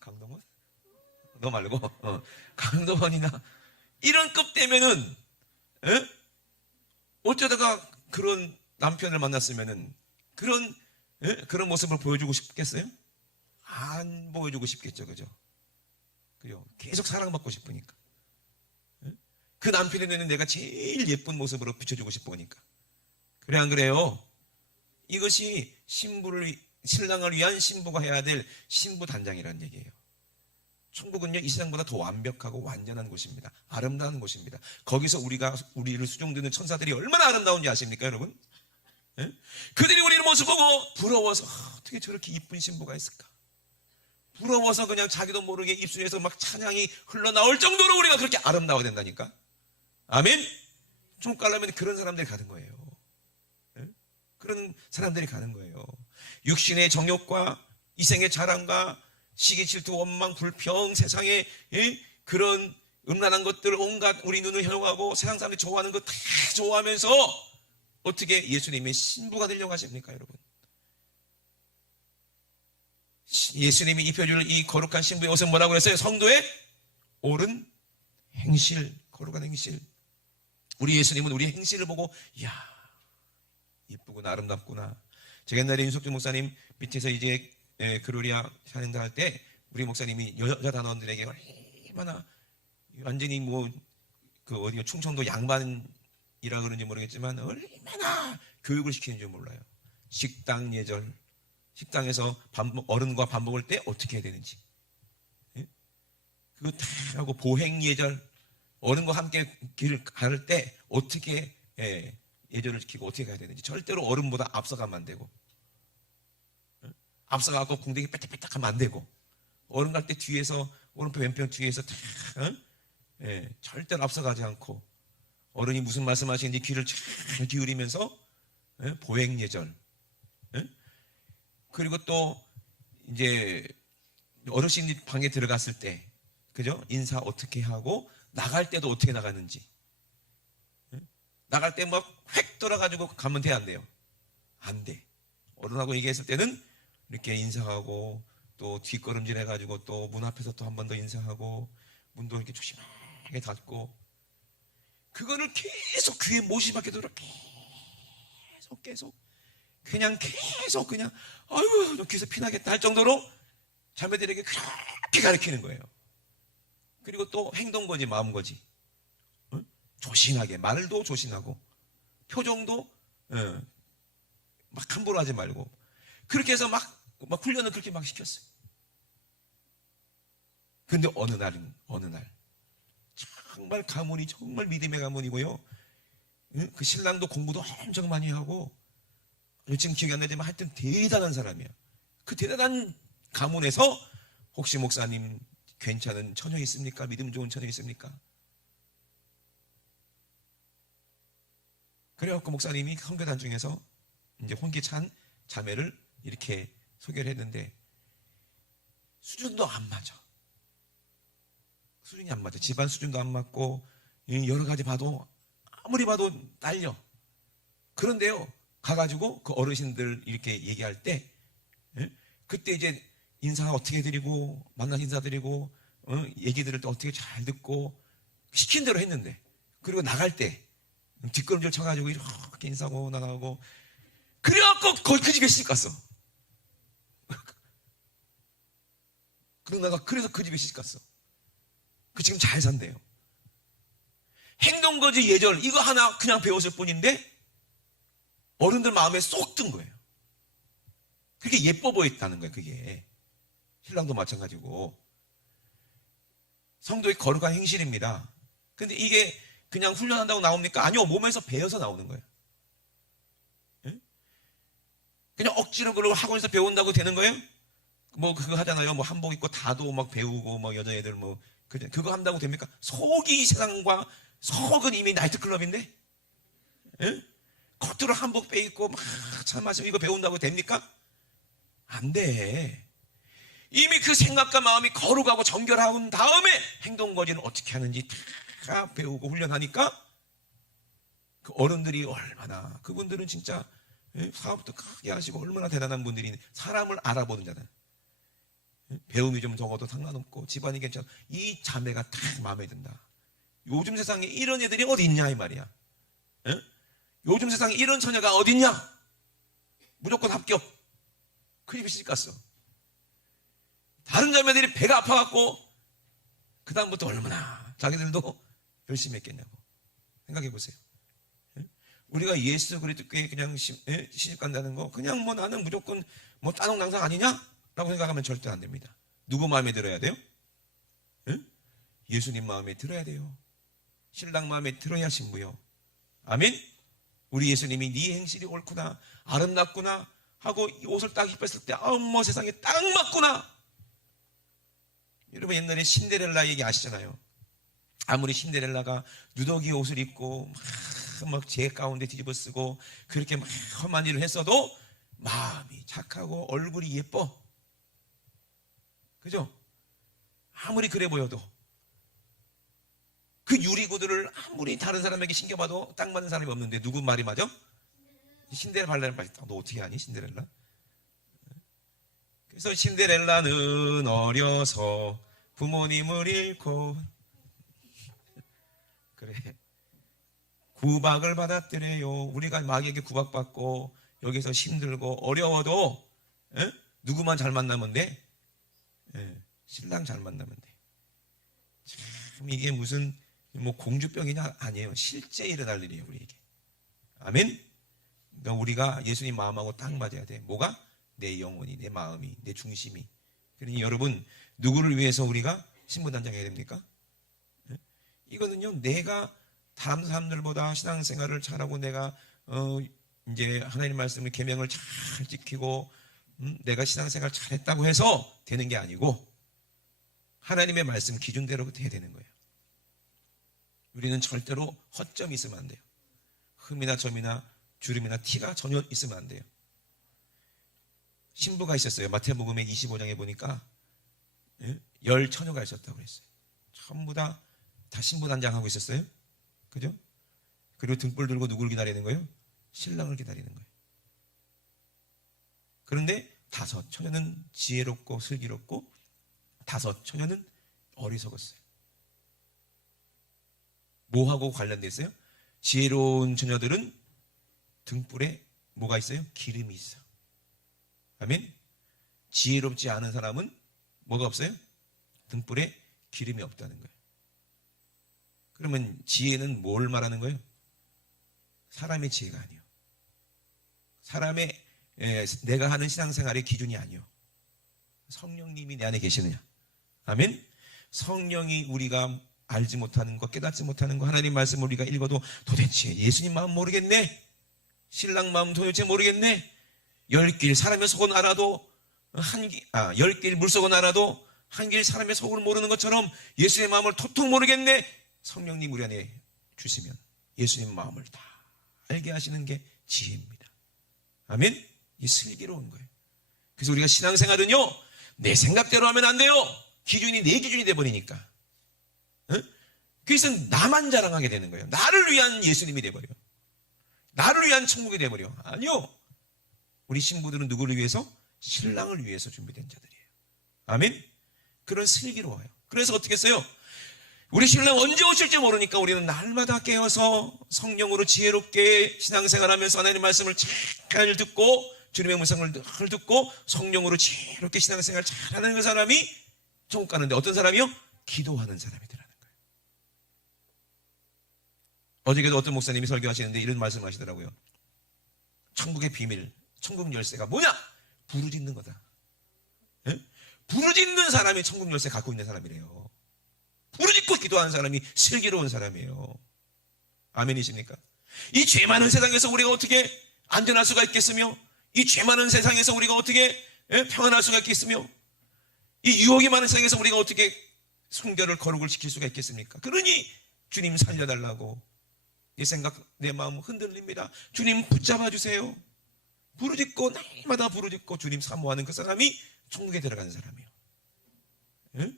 강동원? 너 말고 강동원이나 이런 급 되면은 어쩌다가 그런 남편을 만났으면은 그런 모습을 보여주고 싶겠어요? 안 보여주고 싶겠죠, 그죠? 그죠? 계속 사랑받고 싶으니까. 그 남편의 눈에는 내가 제일 예쁜 모습으로 비춰주고 싶으니까. 그래, 안 그래요? 이것이 신랑을 위한 신부가 해야 될 신부 단장이라는 얘기예요. 천국은요, 이 세상보다 더 완벽하고 완전한 곳입니다. 아름다운 곳입니다. 거기서 우리를 수종드는 천사들이 얼마나 아름다운지 아십니까, 여러분? 그들이 우리를 모습 보고 부러워서 어떻게 저렇게 이쁜 신부가 있을까? 부러워서 그냥 자기도 모르게 입술에서 막 찬양이 흘러나올 정도로 우리가 그렇게 아름다워야 된다니까. 아멘? 좀 깔라면 그런 사람들이 가는 거예요. 그런 사람들이 가는 거예요. 육신의 정욕과 이생의 자랑과 시기 질투 원망 불평 세상의 그런 음란한 것들 온갖 우리 눈을 향하고 세상 사람들이 좋아하는 거 다 좋아하면서 어떻게 예수님의 신부가 되려고 하십니까, 여러분? 예수님이 입혀줄 이 거룩한 신부의 옷은 뭐라고 했어요? 성도의 옳은 행실, 거룩한 행실. 우리 예수님은 우리의 행실을 보고 이야, 예쁘구나, 아름답구나. 제가 옛날에 윤석준 목사님 밑에서 이제 그로리아 찬양다 할 때 우리 목사님이 여자 단원들에게 얼마나 완전히 어디가 충청도 양반이라 그런지 모르겠지만 얼마나 교육을 시키는지 몰라요. 식당 예절, 식당에서 어른과 밥 먹을 때 어떻게 해야 되는지, 그거 다 하고 보행 예절, 어른과 함께 길을 갈 때 어떻게 예절을 지키고 어떻게 가야 되는지, 절대로 어른보다 앞서가면 안 되고, 앞서가고 궁뎅이 빼딱빼딱 하면 안 되고, 어른 갈 때 뒤에서 오른편 왼편 뒤에서 다 절대로 앞서가지 않고, 어른이 무슨 말씀하시는지 귀를 잘 기울이면서 보행 예절, 그리고 또 이제 어르신이 방에 들어갔을 때, 그죠? 인사 어떻게 하고 나갈 때도 어떻게 나가는지, 나갈 때 막 획 돌아가지고 가면 돼, 안 돼요? 안 돼. 어른하고 얘기했을 때는 이렇게 인사하고 또 뒷걸음질 해가지고 또 문 앞에서 또 한 번 더 인사하고 문도 이렇게 조심하게 닫고, 그거를 계속 귀에 못이 박히도록 계속 그냥 아이고 귀에서 피나겠다 할 정도로 자매들에게 그렇게 가르치는 거예요. 그리고 또 행동거지 마음거지, 조신하게, 말도 조신하고 표정도 막 함부로 하지 말고, 그렇게 해서 막 훈련을 그렇게 막 시켰어요. 근데 어느 날 정말 가문이 정말 믿음의 가문이고요, 그 신랑도 공부도 엄청 많이 하고, 지금 기억이 안 나지만 하여튼 대단한 사람이야. 그 대단한 가문에서 혹시 목사님 괜찮은 처녀 있습니까? 믿음 좋은 처녀 있습니까? 그래갖고 목사님이 선교단 중에서 이제 혼기찬 자매를 이렇게 소개를 했는데 수준도 안 맞아. 수준이 안 맞아. 집안 수준도 안 맞고 여러 가지 봐도 아무리 봐도 딸려. 그런데요, 가가지고 그 어르신들 이렇게 얘기할 때 그때 이제 인사 어떻게 해드리고 만나서 인사드리고 얘기들을 또 어떻게 잘 듣고 시킨 대로 했는데, 그리고 나갈 때 뒷걸음질 쳐가지고 이렇게 인사하고 나가고 그래갖고 거기 그 집에 시집 갔어. 그러다가 그래서 그 집에 시집 갔어. 그 지금 잘 산대요. 행동거지 예절 이거 하나 그냥 배웠을 뿐인데 어른들 마음에 쏙 든 거예요. 그게 예뻐 보였다는 거예요. 그게 신랑도 마찬가지고 성도의 거룩한 행실입니다. 근데 이게 그냥 훈련한다고 나옵니까? 아니요, 몸에서 배워서 나오는 거예요. 그냥 억지로 그러고 학원에서 배운다고 되는 거예요? 뭐 그거 하잖아요. 뭐 한복 입고 다도 막 배우고 뭐 여자애들 뭐 그거 한다고 됩니까? 속이 세상과 속은 이미 나이트클럽인데, 예? 겉으로 한복 빼입고 막 차 마시고 이거 배운다고 됩니까? 안 돼. 이미 그 생각과 마음이 거룩하고 정결한 다음에 행동거지는 어떻게 하는지 다 배우고 훈련하니까 그 어른들이 얼마나 그분들은 진짜 사업도 크게 하시고 얼마나 대단한 분들이 사람을 알아보는 자들. 배움이 좀 적어도 상관없고 집안이 괜찮아. 이 자매가 딱 마음에 든다. 요즘 세상에 이런 애들이 어디 있냐 이 말이야. 에? 요즘 세상에 이런 처녀가 어디 있냐. 무조건 합격. 그 집에 시집 갔어. 다른 자매들이 배가 아파갖고 그 다음부터 얼마나 자기들도 열심히 했겠냐고 생각해 보세요. 우리가 예수 그리스도께 그냥 시집 간다는 거 그냥 뭐 나는 무조건 뭐 따농낭상 아니냐라고 생각하면 절대 안 됩니다. 누구 마음에 들어야 돼요? 예수님 마음에 들어야 돼요. 신랑 마음에 들어야 신부요. 아멘. 우리 예수님이 네 행실이 옳구나 아름답구나 하고 이 옷을 딱 입었을 때 어머 세상에 딱 맞구나. 여러분 옛날에 신데렐라 얘기 아시잖아요. 아무리 신데렐라가 누더기 옷을 입고 막 제 가운데 뒤집어 쓰고 그렇게 막 험한 일을 했어도 마음이 착하고 얼굴이 예뻐. 그죠? 아무리 그래 보여도 그 유리구두를 아무리 다른 사람에게 신겨봐도 딱 맞는 사람이 없는데 누구 말이 맞아? 신데렐라는 맞다. 너 어떻게 아니 신데렐라? 그래서 신데렐라는 어려서 부모님을 잃고 그래 구박을 받았더래요. 우리가 마귀에게 구박받고 여기서 힘들고 어려워도 누구만 잘 만나면 돼? 신랑 잘 만나면 돼. 참 이게 무슨 뭐 공주병이냐 아니에요. 실제 일어날 일이에요 우리에게. 아멘. 그러니까 우리가 예수님 마음하고 딱 맞아야 돼. 뭐가? 내 영혼이, 내 마음이, 내 중심이. 그러니 여러분 누구를 위해서 우리가 신부단장해야 됩니까? 이거는요 내가 다른 사람들보다 신앙생활을 잘하고 내가 이제 하나님 말씀을 계명을 잘 지키고 내가 신앙생활 잘했다고 해서 되는 게 아니고 하나님의 말씀 기준대로 해야 되는 거예요. 우리는 절대로 허점이 있으면 안 돼요. 흠이나 점이나 주름이나 티가 전혀 있으면 안 돼요. 신부가 있었어요. 마태복음의 25장에 보니까 10처녀가 있었다고 그랬어요. 전부 다 신부단장하고 있었어요. 그죠? 그리고 등불 들고 누구를 기다리는 거예요? 신랑을 기다리는 거예요. 그런데 5처녀는 지혜롭고 슬기롭고 5처녀는 어리석었어요. 뭐하고 관련돼 있어요? 지혜로운 처녀들은 등불에 뭐가 있어요? 기름이 있어. 아멘? 지혜롭지 않은 사람은 뭐가 없어요? 등불에 기름이 없다는 거예요. 그러면 지혜는 뭘 말하는 거예요? 사람의 지혜가 아니요. 사람의 내가 하는 신앙생활의 기준이 아니요. 성령님이 내 안에 계시느냐. 아멘. 성령이 우리가 알지 못하는 거 깨닫지 못하는 거 하나님 말씀을 우리가 읽어도 도대체 예수님 마음 모르겠네. 신랑 마음 도대체 모르겠네. 10길 사람의 속은 알아도 10길 물속은 알아도 한 길 사람의 속을 모르는 것처럼 예수의 마음을 도통 모르겠네. 성령님 우리 안에 주시면 예수님 마음을 다 알게 하시는 게 지혜입니다. 아멘. 이 슬기로운 거예요. 그래서 우리가 신앙생활은요 내 생각대로 하면 안 돼요. 기준이 내 기준이 돼버리니까. 그래서 나만 자랑하게 되는 거예요. 나를 위한 예수님이 돼버려. 나를 위한 천국이 돼버려. 아니요. 우리 신부들은 누구를 위해서? 신랑을 위해서 준비된 자들이에요. 아멘. 그런 슬기로워요. 그래서 어떻게 했어요? 우리 신랑 언제 오실지 모르니까 우리는 날마다 깨어서 성령으로 지혜롭게 신앙생활하면서 하나님의 말씀을 잘 듣고 주님의 음성을 늘 듣고 성령으로 지혜롭게 신앙생활 잘하는 그 사람이 천국 가는데, 어떤 사람이요? 기도하는 사람이더라는 거예요. 어저께도 어떤 목사님이 설교하시는데 이런 말씀 하시더라고요. 천국의 비밀, 천국 열쇠가 뭐냐? 부르짖는 거다. 예? 부르짖는 사람이 천국 열쇠 갖고 있는 사람이래요. 부르짖고 기도하는 사람이 슬기로운 사람이에요. 아멘이십니까? 이 죄 많은 세상에서 우리가 어떻게 안전할 수가 있겠으며, 이 죄 많은 세상에서 우리가 어떻게 평안할 수가 있겠으며, 이 유혹이 많은 세상에서 우리가 어떻게 순결을 거룩을 지킬 수가 있겠습니까? 그러니 주님 살려달라고, 내 생각 내 마음 흔들립니다, 주님 붙잡아 주세요. 부르짖고 날마다 부르짖고 주님 사모하는 그 사람이 천국에 들어가는 사람이에요. 예?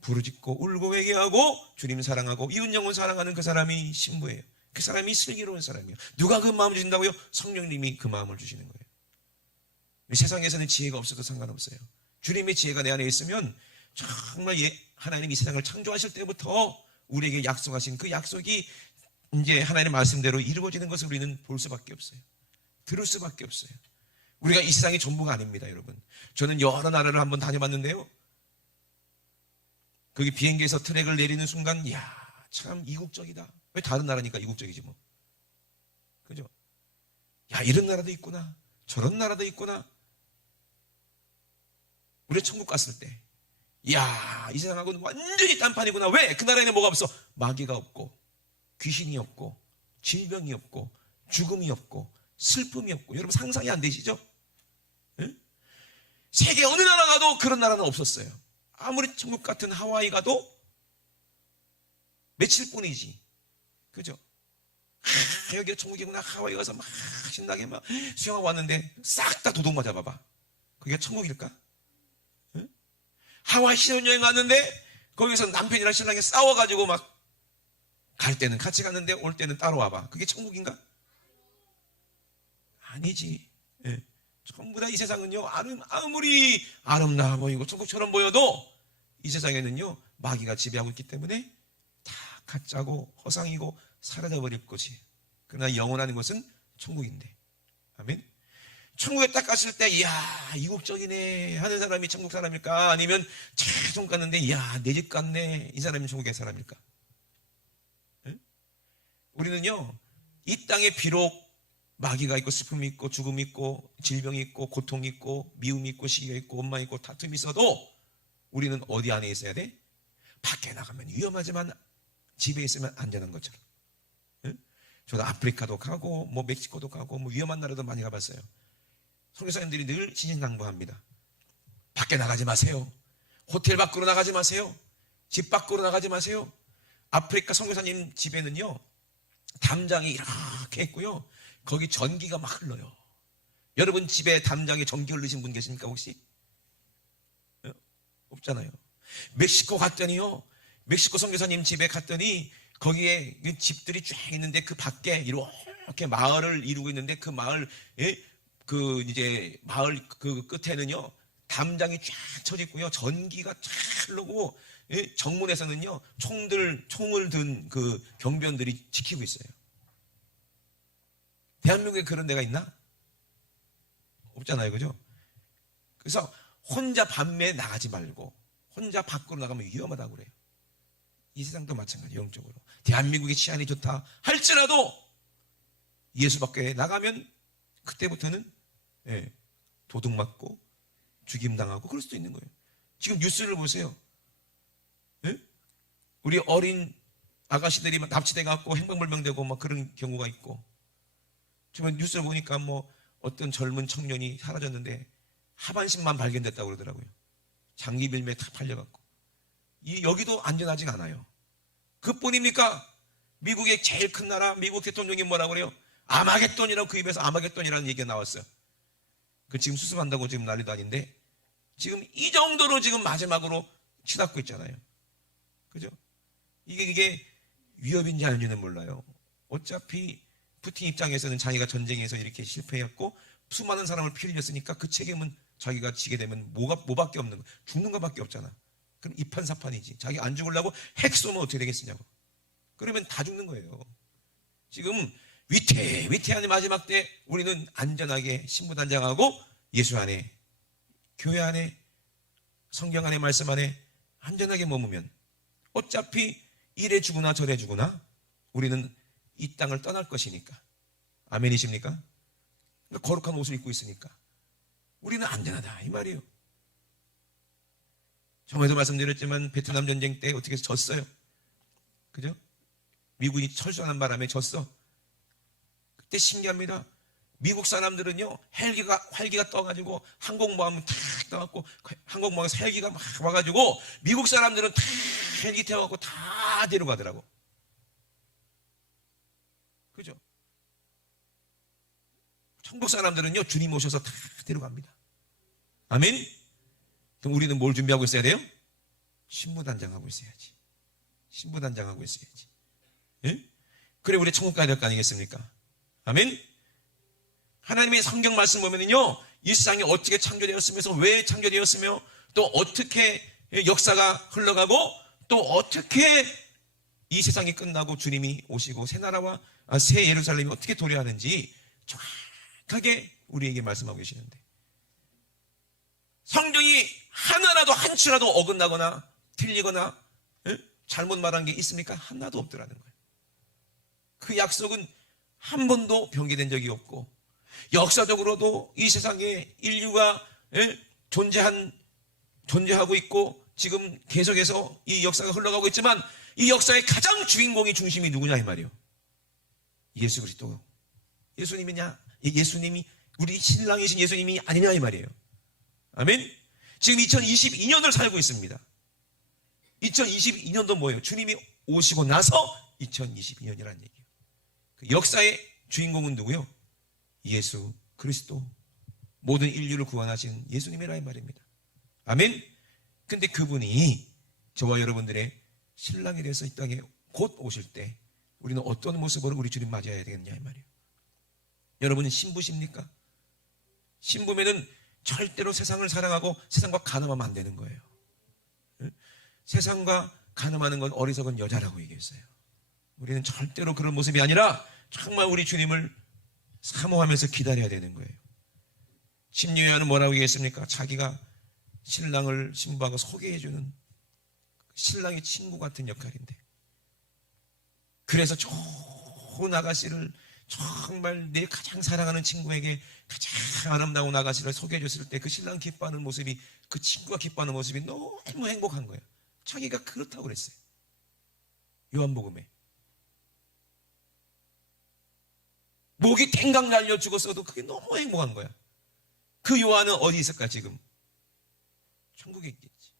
부르짖고 울고 회개하고 주님 사랑하고 이웃 영혼 사랑하는 그 사람이 신부예요. 그 사람이 슬기로운 사람이에요. 누가 그 마음을 주신다고요? 성령님이 그 마음을 주시는 거예요. 세상에서는 지혜가 없어도 상관없어요. 주님의 지혜가 내 안에 있으면 정말 하나님 이 세상을 창조하실 때부터 우리에게 약속하신 그 약속이 이제 하나님의 말씀대로 이루어지는 것을 우리는 볼 수밖에 없어요. 들을 수밖에 없어요. 우리가 이 세상이 전부가 아닙니다, 여러분. 저는 여러 나라를 한번 다녀봤는데요, 거기 비행기에서 트랙을 내리는 순간, 이야, 참 이국적이다. 왜 다른 나라니까 이국적이지 뭐. 그죠? 야, 이런 나라도 있구나. 저런 나라도 있구나. 우리 천국 갔을 때, 이야, 이 세상하고는 완전히 딴판이구나. 왜? 그 나라에는 뭐가 없어? 마귀가 없고, 귀신이 없고, 질병이 없고, 죽음이 없고, 슬픔이 없고. 여러분 상상이 안 되시죠? 네? 세계 어느 나라 가도 그런 나라는 없었어요. 아무리 천국 같은 하와이 가도 며칠 뿐이지. 그죠? 여기가 천국이구나. 하와이 가서 막 신나게 막 수영하고 왔는데 싹 다 도둑 맞아봐봐. 그게 천국일까? 응? 하와이 신혼여행 갔는데 거기서 남편이랑 신랑이 싸워가지고 막 갈 때는 같이 갔는데 올 때는 따로 와봐. 그게 천국인가? 아니지. 예. 전부 다 이 세상은요, 아무리 아름다워 보이고 천국처럼 보여도 이 세상에는요 마귀가 지배하고 있기 때문에 다 가짜고 허상이고 사라져버릴 것이. 그러나 영원한 것은 천국인데. 아멘. 천국에 딱 갔을 때, 이야, 이국적이네 하는 사람이 천국 사람일까? 아니면 천국 갔는데, 이야, 내 집 같네, 이 사람이 천국의 사람일까? 예? 우리는요, 이 땅에 비록 마귀가 있고 슬픔이 있고 죽음이 있고 질병이 있고 고통이 있고 미움이 있고 시기가 있고 원망이 있고 다툼이 있어도 우리는 어디 안에 있어야 돼? 밖에 나가면 위험하지만 집에 있으면 안전한 것처럼. 응? 저도 아프리카도 가고 뭐 멕시코도 가고 뭐 위험한 나라도 많이 가봤어요. 선교사님들이 늘 신신당부합니다. 밖에 나가지 마세요. 호텔 밖으로 나가지 마세요. 집 밖으로 나가지 마세요. 아프리카 선교사님 집에는요 담장이 이렇게 있고요, 거기 전기가 막 흘러요. 여러분 집에 담장에 전기 흘리신 분 계십니까 혹시? 없잖아요. 멕시코 갔더니요, 멕시코 선교사님 집에 갔더니 거기에 집들이 쫙 있는데 그 밖에 이렇게 마을을 이루고 있는데 그 마을 그 이제 마을 그 끝에는요 담장이 쫙 쳐져 있고요, 전기가 쫙 흐르고 정문에서는요 총을 든 그 경비원들이 지키고 있어요. 대한민국에 그런 데가 있나? 없잖아요, 그죠? 그래서 혼자 밤에 나가지 말고 혼자 밖으로 나가면 위험하다고 그래요. 이 세상도 마찬가지, 영적으로. 대한민국의 치안이 좋다 할지라도 예수 밖에 나가면 그때부터는 도둑 맞고 죽임당하고 그럴 수도 있는 거예요. 지금 뉴스를 보세요. 우리 어린 아가씨들이 납치돼 갖고 행방불명되고 막 그런 경우가 있고, 지금 뉴스를 보니까 뭐 어떤 젊은 청년이 사라졌는데 하반신만 발견됐다고 그러더라고요. 장기밀매에 다 팔려갖고. 여기도 안전하지가 않아요. 그뿐입니까? 미국의 제일 큰 나라 미국 대통령이 뭐라고 그래요? 아마겟돈이라고, 그 입에서 아마겟돈이라는 얘기가 나왔어요. 그 지금 수습한다고 지금 난리도 아닌데 지금 이 정도로 지금 마지막으로 치닫고 있잖아요. 그죠? 이게 위협인지 아닌지는 몰라요. 어차피 푸틴 입장에서는 자기가 전쟁에서 이렇게 실패했고 수많은 사람을 피 흘렸으니까 그 책임은 자기가 지게 되면 뭐밖에 없는 거야? 죽는 것밖에 없잖아. 그럼 이판사판이지. 자기 안 죽으려고 핵 쏘면 어떻게 되겠느냐고. 그러면 다 죽는 거예요. 지금 위태한 마지막 때 우리는 안전하게 신부단장하고 예수 안에, 교회 안에, 성경 안에, 말씀 안에 안전하게 머무면 어차피 이래 죽으나 저래 죽으나 우리는 이 땅을 떠날 것이니까. 아멘이십니까? 거룩한 옷을 입고 있으니까 우리는 안전하다 이 말이에요. 전에도 말씀드렸지만 베트남 전쟁 때 어떻게 해서 졌어요. 그죠? 미군이 철수하는 바람에 졌어. 그때 신기합니다. 미국 사람들은요, 활기가 떠가지고 항공모함 탁 떠갖고 항공모함에서 헬기가 막 와가지고 미국 사람들은 다 헬기 태워갖고 다 데려가더라고. 그죠? 천국 사람들은요, 주님 오셔서 다 데려갑니다. 아멘? 그럼 우리는 뭘 준비하고 있어야 돼요? 신부단장하고 있어야지. 신부단장하고 있어야지. 예? 그래 우리 천국 가야 될 거 아니겠습니까? 아멘? 하나님의 성경 말씀 보면은요, 이 세상이 어떻게 창조되었으면서 왜 창조되었으며 또 어떻게 역사가 흘러가고 또 어떻게 이 세상이 끝나고 주님이 오시고 새 예루살렘이 어떻게 도래하는지 정확하게 우리에게 말씀하고 계시는데, 성경이 하나라도 한치라도 어긋나거나 틀리거나 잘못 말한 게 있습니까? 하나도 없더라는 거예요. 그 약속은 한 번도 변개된 적이 없고, 역사적으로도 이 세상에 인류가 존재하고 있고 지금 계속해서 이 역사가 흘러가고 있지만 이 역사의 가장 주인공이 중심이 누구냐 이 말이에요. 예수 그리스도. 예수님이 우리 신랑이신 예수님이 아니냐 이 말이에요. 아멘. 지금 2022년을 살고 있습니다. 2022년도 뭐예요? 주님이 오시고 나서 2022년이라는 얘기예요. 그 역사의 주인공은 누구요? 예수 그리스도. 모든 인류를 구원하신 예수님이라 이 말입니다. 아멘. 근데 그분이 저와 여러분들의 신랑이 돼서 이 땅에 곧 오실 때 우리는 어떤 모습으로 우리 주님 맞이해야 되겠냐 이 말이에요. 여러분은 신부십니까? 신부면은 절대로 세상을 사랑하고 세상과 간음하면 안 되는 거예요. 세상과 간음하는 건 어리석은 여자라고 얘기했어요. 우리는 절대로 그런 모습이 아니라 정말 우리 주님을 사모하면서 기다려야 되는 거예요. 심리회화는 뭐라고 얘기했습니까? 자기가 신랑을 신부하고 소개해주는 신랑의 친구 같은 역할인데, 그래서 좋은 아가씨를 정말 내 가장 사랑하는 친구에게 가장 아름다운 아가씨를 소개해줬을 때 그 신랑 기뻐하는 모습이, 그 친구가 기뻐하는 모습이 너무 행복한 거예요. 자기가 그렇다고 그랬어요. 요한복음에 목이 탱강 날려 죽었어도 그게 너무 행복한 거야. 그 요한은 어디 있을까 지금? 천국에 있겠지.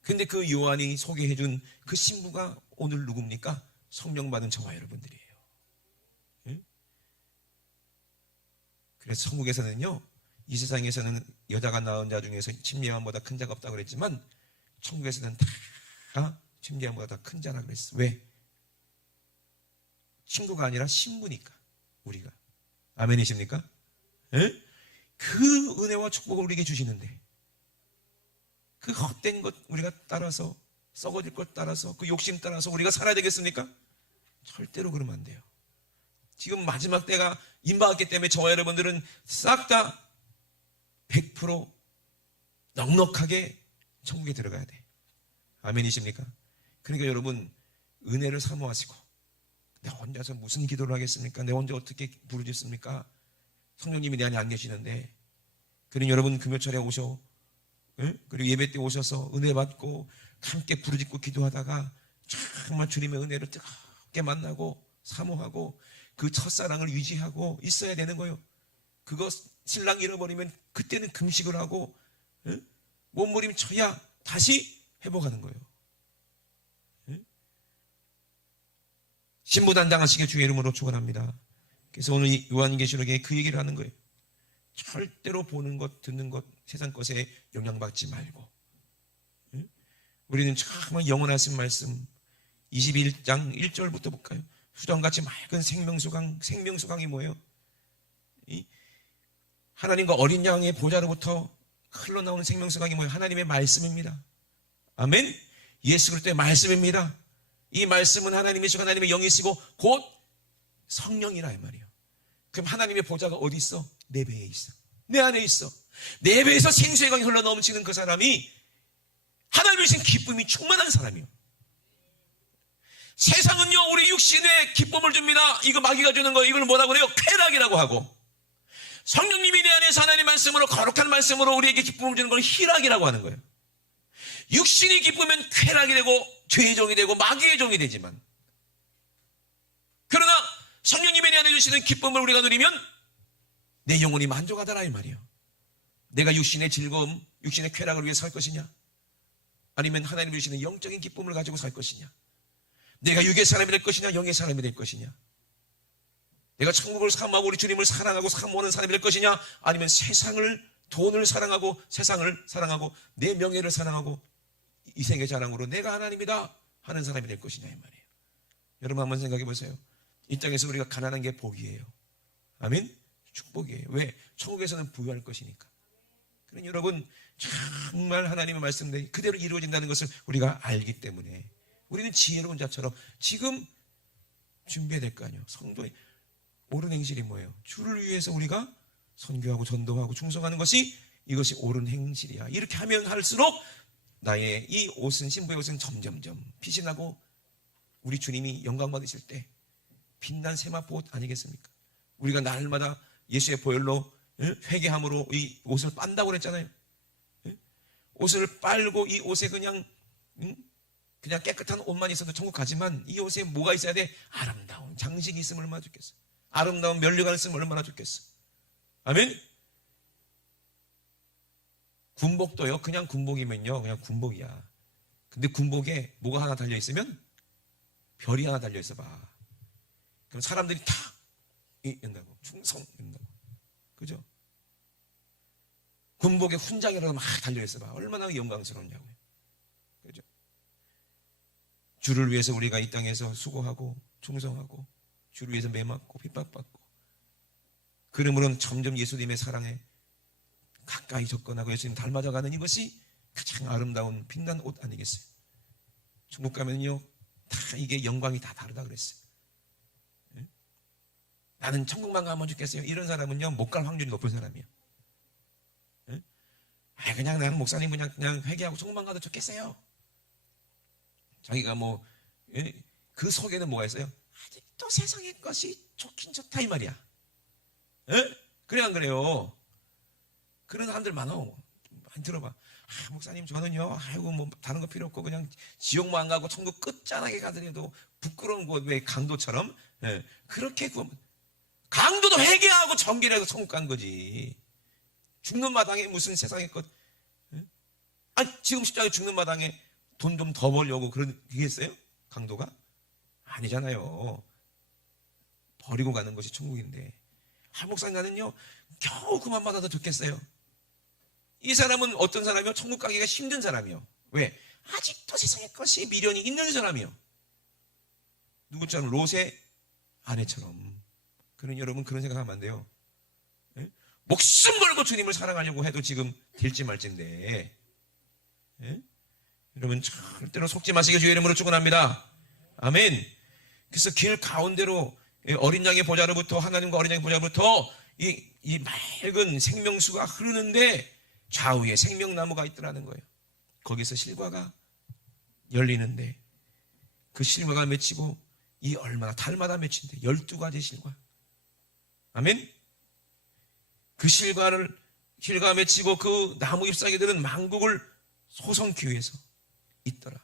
근데 그 요한이 소개해준 그 신부가 오늘 누굽니까? 성령 받은 저와 여러분들이에요. 응? 그래서 천국에서는요, 이 세상에서는 여자가 낳은 자 중에서 침례요한보다 큰 자가 없다고 그랬지만 천국에서는 다 침례요한보다 더 큰 자라고 그랬어. 왜? 친구가 아니라 신부니까. 우리가. 아멘이십니까? 에? 그 은혜와 축복을 우리에게 주시는데 그 헛된 것 우리가 따라서, 썩어질 것 따라서, 그 욕심 따라서 우리가 살아야 되겠습니까? 절대로 그러면 안 돼요. 지금 마지막 때가 임박했기 때문에 저와 여러분들은 싹 다 100% 넉넉하게 천국에 들어가야 돼. 아멘이십니까? 그러니까 여러분, 은혜를 사모하시고, 내가 혼자서 무슨 기도를 하겠습니까? 내가 혼자 어떻게 부르짖습니까? 성령님이 내 안에 안 계시는데. 그러니 여러분 금요철에 오셔, 그리고 예배 때 오셔서 은혜 받고 함께 부르짖고 기도하다가 정말 주님의 은혜를 뜨겁게 만나고 사모하고 그 첫사랑을 유지하고 있어야 되는 거예요. 그거 신랑 잃어버리면 그때는 금식을 하고 몸부림쳐야 다시 회복하는 거예요. 신부단장하시게 주의 이름으로 축원합니다. 그래서 오늘 요한계시록에 그 얘기를 하는 거예요. 절대로 보는 것, 듣는 것, 세상 것에 영향받지 말고, 우리는 정말 영원하신 말씀 21장 1절부터 볼까요? 수정같이 맑은 생명수강. 생명수강이 뭐예요? 하나님과 어린 양의 보좌로부터 흘러나오는 생명수강이 뭐예요? 하나님의 말씀입니다. 아멘. 예수 그리스도의 말씀입니다. 이 말씀은 하나님이시고 하나님의 영이시고 곧 성령이라 이 말이에요. 그럼 하나님의 보좌가 어디 있어? 내 배에 있어. 내 안에 있어. 내 배에서 생수의 강이 흘러 넘치는 그 사람이 하나님의 신 기쁨이 충만한 사람이요. 세상은요, 우리 육신에 기쁨을 줍니다. 이거 마귀가 주는 거, 이걸 뭐라고 그래요? 쾌락이라고 하고. 성령님이 내 안에서 하나님 말씀으로, 거룩한 말씀으로 우리에게 기쁨을 주는 걸 희락이라고 하는 거예요. 육신이 기쁘면 쾌락이 되고 죄의 종이 되고 마귀의 종이 되지만, 그러나 성령님이 내 안에 주시는 기쁨을 우리가 누리면 내 영혼이 만족하더라 이 말이에요. 내가 육신의 즐거움, 육신의 쾌락을 위해 살 것이냐, 아니면 하나님이 주시는 영적인 기쁨을 가지고 살 것이냐, 내가 육의 사람이 될 것이냐, 영의 사람이 될 것이냐, 내가 천국을 사모하고 우리 주님을 사랑하고 사모하는 사람이 될 것이냐, 아니면 세상을, 돈을 사랑하고 세상을 사랑하고 내 명예를 사랑하고 이 세계 자랑으로 내가 하나님이다 하는 사람이 될 것이냐 이 말이에요. 여러분 한번 생각해 보세요. 이 땅에서 우리가 가난한 게 복이에요. 아멘? 축복이에요. 왜? 천국에서는 부유할 것이니까. 그러니 여러분, 정말 하나님의 말씀대로 그대로 이루어진다는 것을 우리가 알기 때문에 우리는 지혜로운 자처럼 지금 준비해야 될 거 아니에요. 성도의 옳은 행실이 뭐예요? 주를 위해서 우리가 선교하고 전도하고 충성하는 것이, 이것이 옳은 행실이야. 이렇게 하면 할수록 나의 이 옷은, 신부의 옷은 점점점 빛이 나고 우리 주님이 영광 받으실 때 빛난 세마포 옷 아니겠습니까? 우리가 날마다 예수의 보혈로 회개함으로 이 옷을 빤다고 그랬잖아요. 옷을 빨고 이 옷에 그냥 깨끗한 옷만 있어도 천국 가지만 이 옷에 뭐가 있어야 돼? 아름다운 장식이 있으면 얼마나 좋겠어. 아름다운 면류관을 쓰면 얼마나 좋겠어. 아멘. 군복도요, 그냥 군복이면요 그냥 군복이야. 근데 군복에 뭐가 하나 달려있으면 별이 하나 달려있어 봐. 그럼 사람들이 다 이런다고, 충성 이런다고. 그죠? 군복에 훈장이라도 막 달려있어 봐. 얼마나 영광스럽냐고요. 그죠? 주를 위해서 우리가 이 땅에서 수고하고 충성하고 주를 위해서 매맞고 핍박받고, 그러므로는 점점 예수님의 사랑에 가까이 접근하고 예수님 닮아져가는 이것이 가장 아름다운 빛난 옷 아니겠어요? 천국 가면요 다 이게 영광이 다 다르다 그랬어요. 나는 천국만 가면 좋겠어요. 이런 사람은요 못 갈 확률이 높은 사람이에요. 그냥 나는 목사님 그냥 회개하고 천국만 가도 좋겠어요. 자기가 뭐 그 속에는 뭐가 있어요? 아직도 세상의 것이 좋긴 좋다 이 말이야. 그래 안 그래요? 그런 사람들 많어. 많이 들어봐. 목사님 저는요 아이고 뭐 다른 거 필요 없고 그냥 지옥만 안 가고 천국 끝자락에 가더라도 부끄러운 곳, 왜 강도처럼 그렇게 강도도 회개하고 정결해서 천국 간 거지. 죽는 마당에 무슨 세상의 것, 지금 십자가에 죽는 마당에 돈 좀 더 벌려고 그러겠어요? 강도가? 아니잖아요. 버리고 가는 것이 천국인데, 목사님 나는요 겨우 그만 받아도 좋겠어요. 이 사람은 어떤 사람이요? 천국 가기가 힘든 사람이요. 왜? 아직도 세상의 것이 미련이 있는 사람이요. 누구처럼? 롯의 아내처럼. 그런 여러분 그런 생각하면 안 돼요. 목숨 걸고 주님을 사랑하려고 해도 지금 될지 말지인데, 여러분 절대로 속지 마시길 주의 이름으로 축원합니다. 아멘. 그래서 길 가운데로 어린 양의 보좌로부터, 하나님과 어린 양의 보좌로부터 이 맑은 생명수가 흐르는데 좌우에 생명나무가 있더라는 거예요. 거기서 실과가 열리는데 그 실과가 맺히고, 이 얼마나 달마다 맺힌대 12가지 실과. 아멘. 그 실과가 맺히고 그 나무 잎사귀들은 만국을 소성기 위해서 있더라.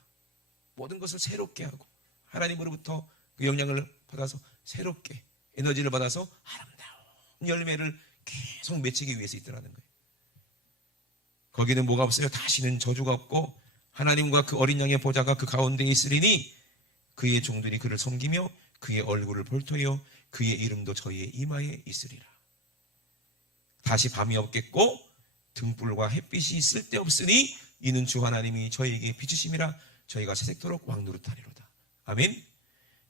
모든 것을 새롭게 하고 하나님으로부터 그 영향을 받아서 새롭게 에너지를 받아서 아름다운 열매를 계속 맺히기 위해서 있더라는 거예요. 거기는 뭐가 없어요? 다시는 저주가 없고 하나님과 그 어린 양의 보좌가 그 가운데에 있으리니 그의 종들이 그를 섬기며 그의 얼굴을 볼터여 그의 이름도 저희의 이마에 있으리라. 다시 밤이 없겠고 등불과 햇빛이 쓸데없으니 이는 주 하나님이 저희에게 비추심이라. 저희가 새색토록 왕노릇하리로다. 아멘.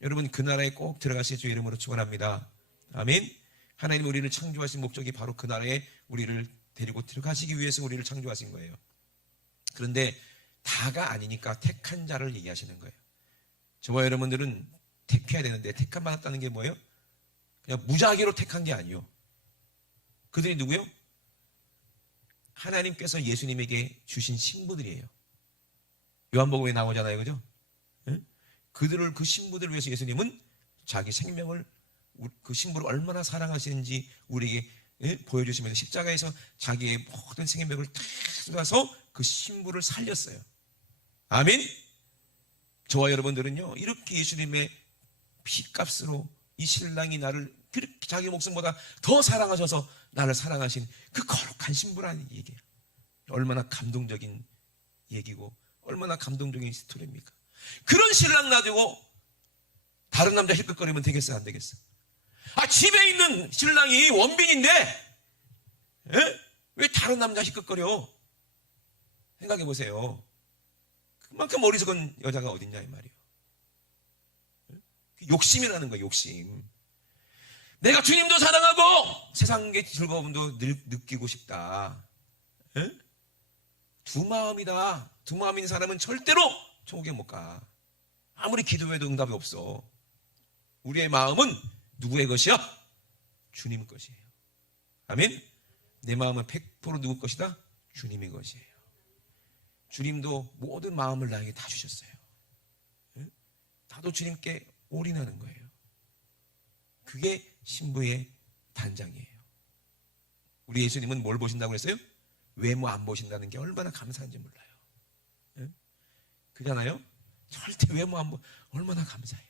여러분 그 나라에 꼭 들어가실 주 이름으로 축원합니다. 아멘. 하나님 우리를 창조하신 목적이 바로 그 나라에 우리를 데리고 들어가시기 위해서 우리를 창조하신 거예요. 그런데 다가 아니니까 택한 자를 얘기하시는 거예요. 저와 여러분들은 택해야 되는데 택함 받았다는 게 뭐예요? 그냥 무작위로 택한 게 아니요. 그들이 누구요? 하나님께서 예수님에게 주신 신부들이에요. 요한복음에 나오잖아요. 그죠? 예? 그들을, 그 신부들을 위해서 예수님은 자기 생명을, 그 신부를 얼마나 사랑하시는지 우리에게 보여주시면서 십자가에서 자기의 모든 생명을 다 쏟아서 그 신부를 살렸어요. 아멘. 저와 여러분들은요, 이렇게 예수님의 피값으로 이 신랑이 나를 그렇게 자기 목숨보다 더 사랑하셔서 나를 사랑하신 그 거룩한 신부라는 얘기예요. 얼마나 감동적인 얘기고 얼마나 감동적인 스토리입니까? 그런 신랑 놔두고 다른 남자 힐끗거리면 되겠어요, 안 되겠어? 집에 있는 신랑이 원빈인데 왜 다른 남자 힐끗거려? 생각해 보세요. 그만큼 어리석은 여자가 어딨냐 이 말이에요. 욕심이라는 거예요, 욕심. 내가 주님도 사랑하고 세상의 즐거움도 느끼고 싶다. 두 마음이다. 두 마음인 사람은 절대로 천국에 못 가. 아무리 기도해도 응답이 없어. 우리의 마음은 누구의 것이야? 주님 것이에요. 아멘. 내 마음은 100% 누구 것이다? 주님의 것이에요. 주님도 모든 마음을 나에게 다 주셨어요. 나도 주님께 올인하는 거예요. 그게 신부의 단장이에요. 우리 예수님은 뭘 보신다고 했어요? 외모 안 보신다는 게 얼마나 감사한지 몰라요. 그잖아요? 절대 외모 안 보, 얼마나 감사해.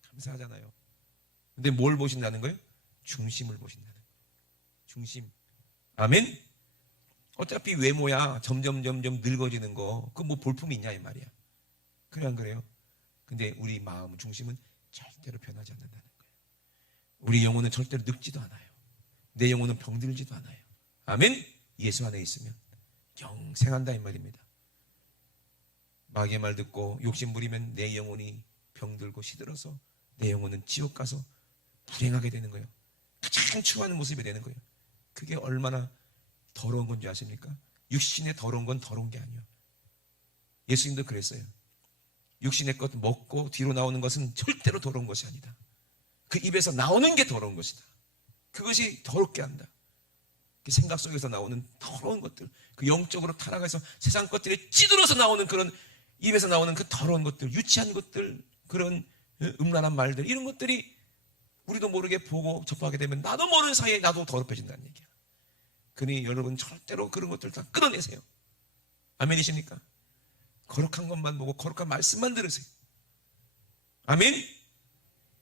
감사하잖아요. 근데 뭘 보신다는 거예요? 중심을 보신다는 거예요. 중심. 아멘? 어차피 외모야 점점 늙어지는 거, 그 뭐 볼품이 있냐 이 말이야. 그래 안 그래요? 근데 우리 마음 중심은 절대로 변하지 않는다는 거예요. 우리 영혼은 절대로 늙지도 않아요. 내 영혼은 병들지도 않아요. 아멘? 예수 안에 있으면 영생한다 이 말입니다. 마귀의 말 듣고 욕심 부리면 내 영혼이 병들고 시들어서 내 영혼은 지옥 가서 불행하게 되는 거예요. 가장 추구하는 모습이 되는 거예요. 그게 얼마나 더러운 건지 아십니까? 육신의 더러운 건 더러운 게 아니에요. 예수님도 그랬어요. 육신의 것 먹고 뒤로 나오는 것은 절대로 더러운 것이 아니다. 그 입에서 나오는 게 더러운 것이다. 그것이 더럽게 한다. 그 생각 속에서 나오는 더러운 것들, 그 영적으로 타락해서 세상 것들이 찌들어서 나오는 그런 입에서 나오는 그 더러운 것들, 유치한 것들, 그런 음란한 말들, 이런 것들이 우리도 모르게 보고 접하게 되면 나도 모르는 사이에 나도 더럽혀진다는 얘기야. 그러니 여러분 절대로 그런 것들 다 끊어내세요. 아멘이십니까? 거룩한 것만 보고 거룩한 말씀만 들으세요. 아멘.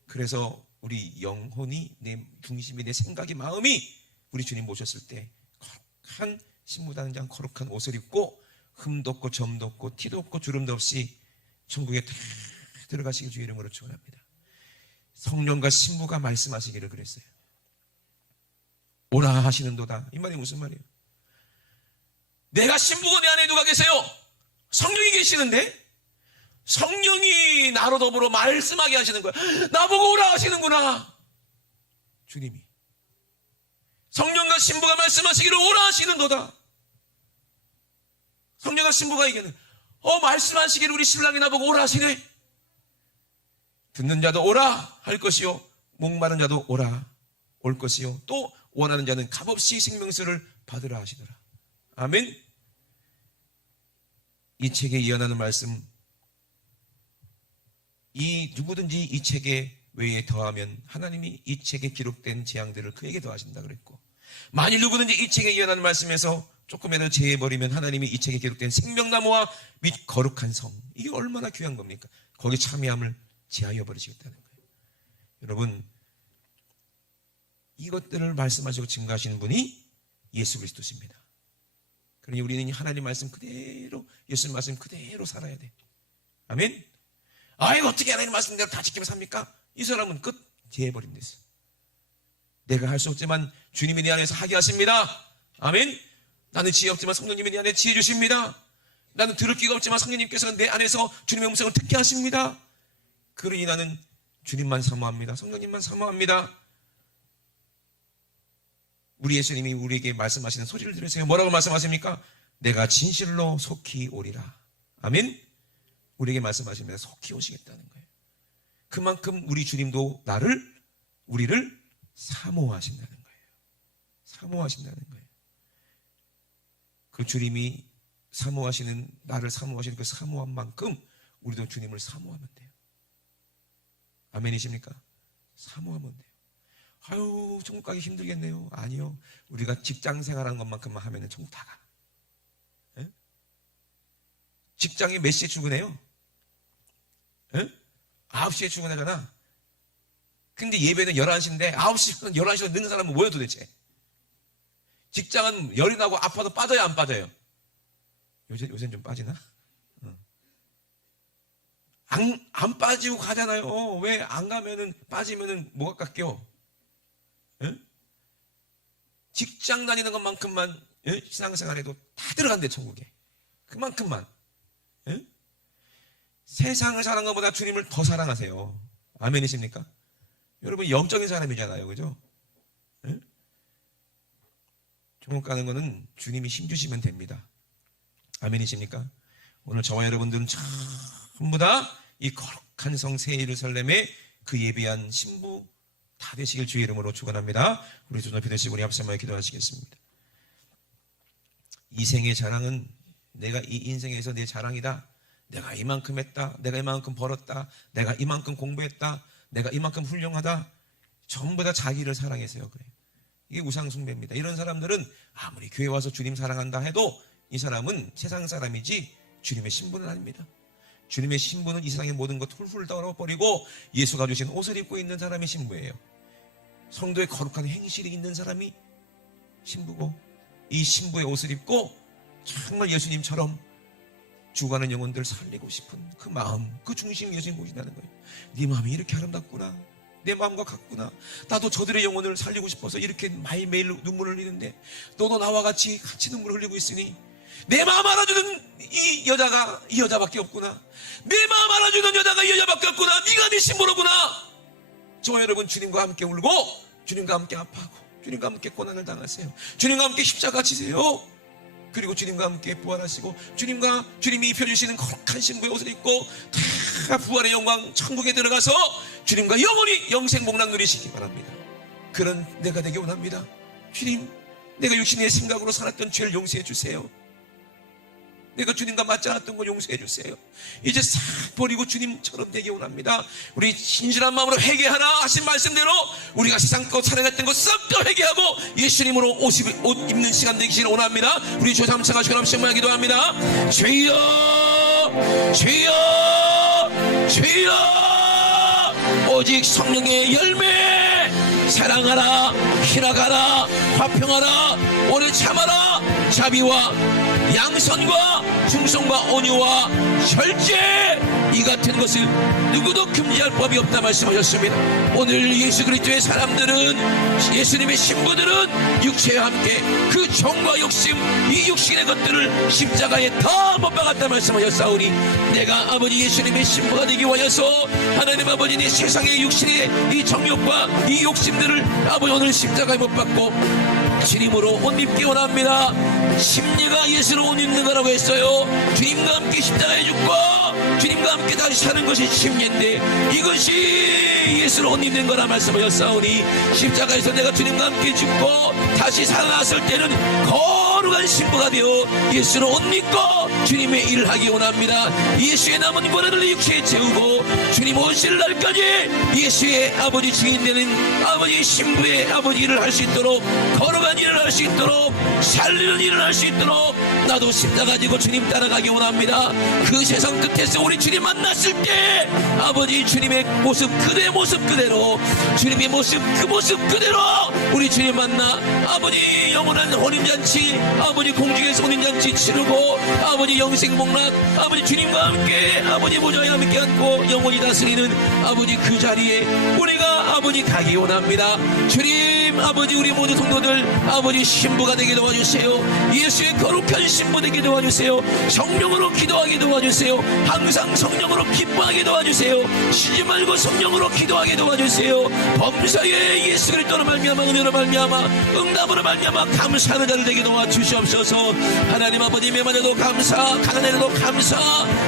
그래서 우리 영혼이, 내 중심이, 내 생각이, 마음이 우리 주님 모셨을 때 거룩한 신부단장, 거룩한 옷을 입고 흠도 없고 점도 없고 티도 없고 주름도 없이 천국에 다 들어가시길 주의 이름으로 축원합니다. 성령과 신부가 말씀하시기를 그랬어요. 오라 하시는도다. 이 말이 무슨 말이에요? 내가 신부고 내 안에 누가 계세요? 성령이 계시는데 성령이 나로 더불어 말씀하게 하시는 거야. 나보고 오라 하시는구나. 주님이 성령과 신부가 말씀하시기를 오라 하시는도다. 성령과 신부가 얘기하는 말씀하시기를 우리 신랑이 나보고 오라 하시네. 듣는 자도 오라 할 것이요 목마른 자도 오라 올 것이요 또 원하는 자는 값없이 생명수를 받으라 하시더라. 아멘. 이 책에 이어나는 말씀, 이 누구든지 이 책에 외에 더하면 하나님이 이 책에 기록된 재앙들을 그에게 더하신다 그랬고, 만일 누구든지 이 책에 이어나는 말씀에서 조금이라도 제해버리면 하나님이 이 책에 기록된 생명나무와 및 거룩한 성, 이게 얼마나 귀한 겁니까? 거기 참여함을 제하여 버리시겠다는 거예요. 여러분, 이것들을 말씀하시고 증거하시는 분이 예수 그리스도십니다. 그러니 우리는 하나님 말씀 그대로, 예수님 말씀 그대로 살아야 돼. 아멘. 이거 어떻게 하나님 말씀대로 다 지키며 삽니까? 이 사람은 끝 제해버림 됐어. 내가 할 수 없지만 주님이 내 안에서 하게 하십니다. 아멘. 나는 지혜 없지만 성령님이 내 안에 지혜 주십니다. 나는 들을 귀가 없지만 성령님께서 내 안에서 주님의 음성을 듣게 하십니다. 그러니 나는 주님만 사모합니다. 성령님만 사모합니다. 우리 예수님이 우리에게 말씀하시는 소리를 들으세요. 뭐라고 말씀하십니까? 내가 진실로 속히 오리라. 아멘. 우리에게 말씀하십니다. 속히 오시겠다는 거예요. 그만큼 우리 주님도 우리를 사모하신다는 거예요. 사모하신다는 거예요. 그 주님이 나를 사모하시는 그 사모한 만큼 우리도 주님을 사모하면 돼요. 아멘이십니까? 사모하면 돼요. 아유, 천국 가기 힘들겠네요. 아니요. 우리가 직장 생활하는 것만큼만 하면 천국 다 가. 예? 직장이 몇 시에 출근해요? 예? 9시에 출근하잖아. 근데 예배는 11시인데 11시로 늦는 사람은 뭐예요 도대체? 직장은 열이 나고 아파도 빠져야 안 빠져요? 요새는 좀 빠지나? 안 빠지고 가잖아요. 왜 안 가면은 빠지면은 뭐가 깎여? 예? 직장 다니는 것만큼만 신앙생활에도 다 들어간대 천국에. 그만큼만. 예? 세상을 사랑하는 것보다 주님을 더 사랑하세요. 아멘이십니까? 여러분 영적인 사람이잖아요. 그죠? 예? 천국 가는 거는 주님이 힘주시면 됩니다. 아멘이십니까? 오늘 저와 여러분들은 전부 다 이 거룩한 성 새 예루살렘에 그 예비한 신부 다 되시길 주의 이름으로 축원합니다. 우리 두 높이 되시고 우리 합심 모여 기도하시겠습니다. 이 생의 자랑은 내가 이 인생에서 내 자랑이다. 내가 이만큼 했다. 내가 이만큼 벌었다. 내가 이만큼 공부했다. 내가 이만큼 훌륭하다. 전부 다 자기를 사랑해서요. 그래요. 이게 우상숭배입니다. 이런 사람들은 아무리 교회 와서 주님 사랑한다 해도 이 사람은 세상 사람이지 주님의 신부는 아닙니다. 주님의 신부는 이 세상의 모든 것 훌훌 떨어버리고 예수가 주신 옷을 입고 있는 사람이 신부예요. 성도의 거룩한 행실이 있는 사람이 신부고, 이 신부의 옷을 입고 정말 예수님처럼 죽어가는 영혼들 살리고 싶은 그 마음, 그 중심이 예수님 보신다는 거예요. 네 마음이 이렇게 아름답구나. 내 마음과 같구나. 나도 저들의 영혼을 살리고 싶어서 이렇게 매일매일 눈물을 흘리는데 너도 나와 같이 눈물을 흘리고 있으니 내 마음 알아주는 이 여자밖에 없구나. 내 마음 알아주는 여자가 이 여자밖에 없구나. 네가 네 신부로구나. 저와 여러분 주님과 함께 울고 주님과 함께 아파하고 주님과 함께 고난을 당하세요. 주님과 함께 십자가 지세요. 그리고 주님과 함께 부활하시고 주님이 입혀주시는 거룩한 신부의 옷을 입고 다 부활의 영광 천국에 들어가서 주님과 영원히 영생복락 누리시기 바랍니다. 그런 내가 되기 원합니다. 주님, 내가 육신의 생각으로 살았던 죄를 용서해 주세요. 내가 주님과 맞지 않았던 거 용서해 주세요. 이제 싹 버리고 주님처럼 되기 원합니다. 우리 진실한 마음으로 회개하라 하신 말씀대로 우리가 세상 것 살아갔던 거 싹 다 회개하고 예수님으로 옷 입는 시간 되기를 원합니다. 우리 주 3차가 주님 앞에 기도합니다. 주여 주여 주여, 오직 성령의 열매 사랑하라, 희락하라, 화평하라, 오래 참아라, 자비와 양선과 충성과 온유와 절제, 이 같은 것을 누구도 금지할 법이 없다 말씀하셨습니다. 오늘 예수 그리스도의 사람들은, 예수님의 신부들은 육체와 함께 그 정과 욕심, 이 육신의 것들을 십자가에 다 못 박았다 말씀하셨사오니 내가 아버지 예수님의 신부가 되기 위하여서 하나님 아버지 내 세상의 육신의 이 정욕과 이 욕심들을 아버지 오늘 십자가에 못 박고 주님으로 옷 입기 원합니다. 심리가 예수로 옷 입는 거라고 했어요. 주님과 함께 십자가에 죽고 주님과 함께 다시 사는 것이 심리인데 이것이 예수로 옷 입는 거라 말씀하셨사오니 십자가에서 내가 주님과 함께 죽고 다시 살아났을 때는 거룩한 신부가 되어 예수로 옷 입고 주님의 일을 하기 원합니다. 예수의 남은 권한을 육체에 채우고 주님 오실 날까지 예수의 아버지 증인되는 아버지 신부의 아버지 일을 할 수 있도록, 거룩한 일을 할 수 있도록, 살리는 일을 할 수 있도록 나도 십자가 지고 주님 따라가기 원합니다. 그 세상 끝에서 우리 주님 만났을 때 아버지 주님의 모습 그대로 주님의 모습 그 모습 그대로 우리 주님 만나 아버지 영원한 혼인잔치, 아버지 공중에서 혼인잔치 치르고 아버지 영생복락, 아버지 주님과 함께 아버지 보좌에 함께 앉고 영원히 다스리는 아버지 그 자리에 우리가 아버지 가기 원합니다. 주님 아버지 우리 모두 성도들 아버지 신부가 되게 도와주세요. 예수의 거룩한 신부 되게 도와주세요. 성령으로 기도하게 도와주세요. 항상 성령으로 기뻐하게 도와주세요. 쉬지 말고 성령으로 기도하게 도와주세요. 범사에 예수 그리스도로 말미암아 은혜로 말미암아 응답으로 말미암아 감사하는 자들 되게 도와주시옵소서. 하나님 아버지 매만해도 감사, 가난해도 감사.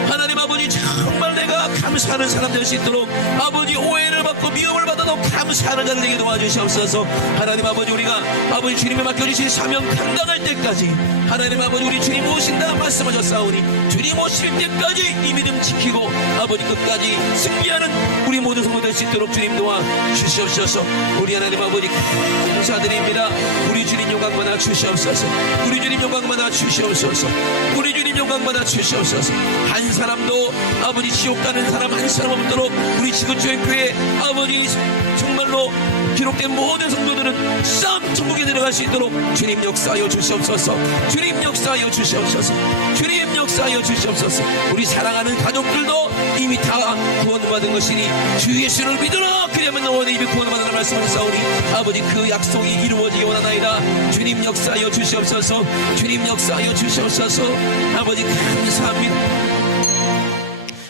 하나님 아버지 정말 내가 감사하는 사람 될 수 있도록 아버지 오해를 받고 미움을 받아도 감사하는 자들 되게 도와주시옵소서. 하나님 아버지 우리가 아버지 주님이 맡겨주신 사명 감당할 때까지 하나님 아버지 우리 주님 오신다 말씀하셨사오니 주님 오실 때까지 이 믿음 지키고 아버지 끝까지 승리하는 우리 모든 성도 될 수 있도록 주님 도와주시옵소서. 우리 하나님 아버지 감사드립니다. 우리 주님 영광 받아 주시옵소서. 우리 주님 영광 받아 주시옵소서. 우리 주님 영광 받아 주시옵소서. 한 사람도 아버지 지옥 가는 사람 한 사람 없도록 우리 지구교회교회 아버지 정말로 기록된 모든 성도들은 싹 천국에 들어갈 수 있도록 주님 역사하여 주시옵소서. 주님 역사하여 주시옵소서. 주님 역사하여 주시옵소서. 우리 사랑하는 가족들도 이미 다 구원받은 것이니 주 예수를 믿으라 그리하면 너희는 이미 구원받으라 말씀하셨사오니 아버지 그 약속이 이루어지기 원하나이다. 주님 역사하여 주시옵소서. 주님 역사하여 주시옵소서. 아버지 감사합니다.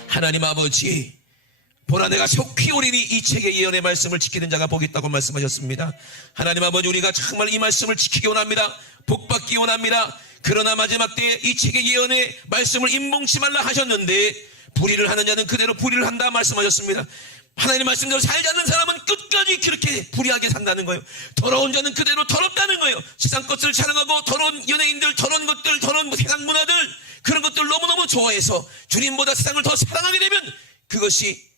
하나님 아버지 보라 내가 속히 오리니 이 책의 예언의 말씀을 지키는 자가 복이 있다고 말씀하셨습니다. 하나님 아버지 우리가 정말 이 말씀을 지키기 원합니다. 복받기 원합니다. 그러나 마지막 때에 이 책의 예언의 말씀을 임봉치 말라 하셨는데 불의를 하는 자는 그대로 불의를 한다 말씀하셨습니다. 하나님 말씀대로 살지 않는 사람은 끝까지 그렇게 불의하게 산다는 거예요. 더러운 자는 그대로 더럽다는 거예요. 세상 것을 자랑하고 더러운 연예인들, 더러운 것들, 더러운 세상 문화들 그런 것들 너무너무 좋아해서 주님보다 세상을 더 사랑하게 되면 그것이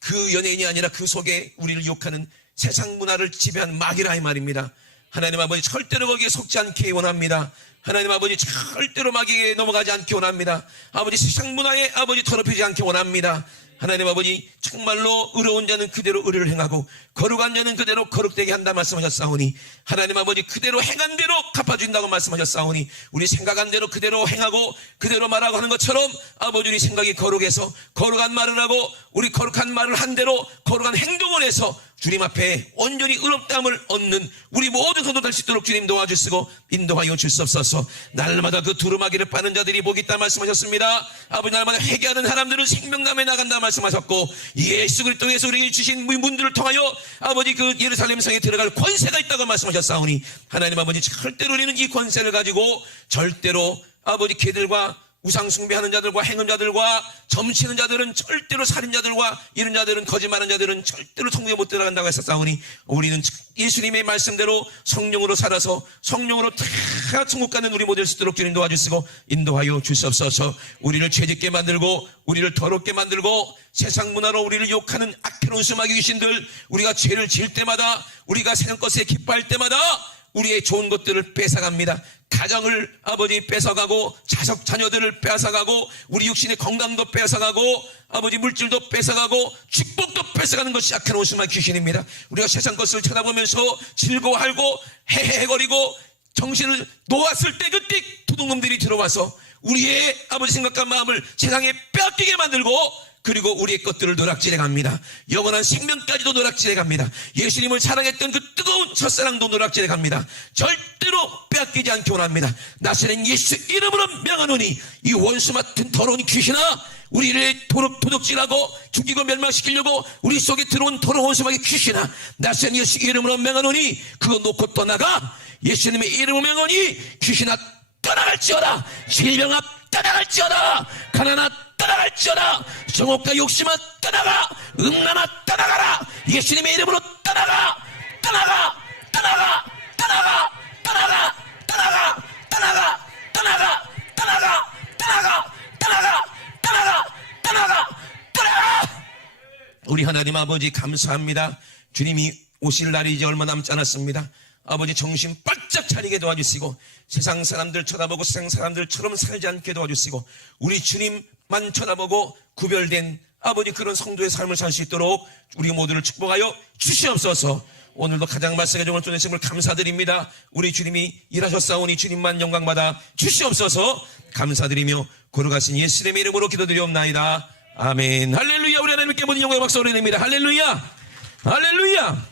그 연예인이 아니라 그 속에 우리를 욕하는 세상 문화를 지배한 마귀라 이 말입니다. 하나님 아버지 절대로 거기에 속지 않게 원합니다. 하나님 아버지 절대로 마귀에 넘어가지 않게 원합니다. 아버지 세상 문화에 아버지 더럽히지 않게 원합니다. 하나님 아버지 정말로 의로운 자는 그대로 의를 행하고 거룩한 자는 그대로 거룩되게 한다 말씀하셨사오니 하나님 아버지 그대로 행한 대로 갚아준다고 말씀하셨사오니 우리 생각한 대로 그대로 행하고 그대로 말하고 하는 것처럼 아버지 우리 생각이 거룩해서 거룩한 말을 하고 우리 거룩한 말을 한 대로 거룩한 행동을 해서 주님 앞에 온전히 의롭다함을 얻는 우리 모든 성도 될 수 있도록 주님 도와주시고 인도하여 주시옵소서. 날마다 그 두루마기를 빠는 자들이 복이 있다 말씀하셨습니다. 아버지 날마다 회개하는 사람들은 생명감에 나간다 말씀하셨고 예수 그리스도에서 우리에게 주신 문들을 통하여 아버지 그 예루살렘 성에 들어갈 권세가 있다고 말씀하셨사오니 하나님 아버지 절대로 우리는 이 권세를 가지고 절대로 아버지 개들과 우상 숭배하는 자들과 행음자들과 점치는 자들은 절대로 살인자들과 이런 자들은 거짓말하는 자들은 절대로 천국에 못 들어간다고 했었사오니 우리는 예수님의 말씀대로 성령으로 살아서 성령으로 다 천국 가는 우리 모델 수 있도록 주님 도와주시고 인도하여 주시옵소서. 우리를 죄짓게 만들고 우리를 더럽게 만들고 세상 문화로 우리를 욕하는 악해로운 수마귀 귀신들 우리가 죄를 지을 때마다 우리가 세상 것에 기뻐할 때마다 우리의 좋은 것들을 뺏어갑니다. 가정을 아버지 뺏어가고 자녀들을 뺏어가고 우리 육신의 건강도 뺏어가고 아버지 물질도 뺏어가고 축복도 뺏어가는 것이 악한 수마귀 귀신입니다. 우리가 세상 것을 쳐다보면서 즐거워하고 헤헤거리고 정신을 놓았을 때 그때 도둑놈들이 들어와서 우리의 아버지 생각과 마음을 세상에 빼앗기게 만들고 그리고 우리의 것들을 노략질해 갑니다. 영원한 생명까지도 노략질해 갑니다. 예수님을 사랑했던 그 뜨거운 첫사랑도 노략질해 갑니다. 절대로 빼앗기지 않기 원합니다. 나사렛 예수 이름으로 명하노니 이 원수 같은 더러운 귀신아 우리를 도둑질하고 죽이고 멸망시키려고 우리 속에 들어온 더러운 원수마귀 귀신아 나사렛 예수 이름으로 명하노니 그거 놓고 떠나가. 예수님의 이름으로 명하노니 귀신아 떠나갈지어다. 질병아 떠나갈지어다. 가난아 떠나갈지어다. 정욕과 욕심아 떠나가. 음란아 떠나가라. 예수님의 이름으로 떠나가. 떠나가. 떠나가. 떠나가. 떠나가. 떠나가. 떠나가. 떠나가. 떠나가. 떠나가. 떠나가. 떠나가. 떠나가. 떠나가. 우리 하나님 아버지 감사합니다. 주님이 오실 날이 이제 얼마 남지 않았습니다. 아버지 정신 바짝 차리게 도와주시고 세상 사람들 쳐다보고 세상 사람들처럼 살지 않게 도와주시고 우리 주님만 쳐다보고 구별된 아버지 그런 성도의 삶을 살 수 있도록 우리 모두를 축복하여 주시옵소서. 오늘도 가장 말씀의 종을 쏘내심을 감사드립니다. 우리 주님이 일하셨사오니 주님만 영광받아 주시옵소서. 감사드리며 거룩하신 예수님의 이름으로 기도드리옵나이다. 아멘. 할렐루야. 우리 하나님께 모든 영광의 박수 올려드립니다. 할렐루야. 할렐루야.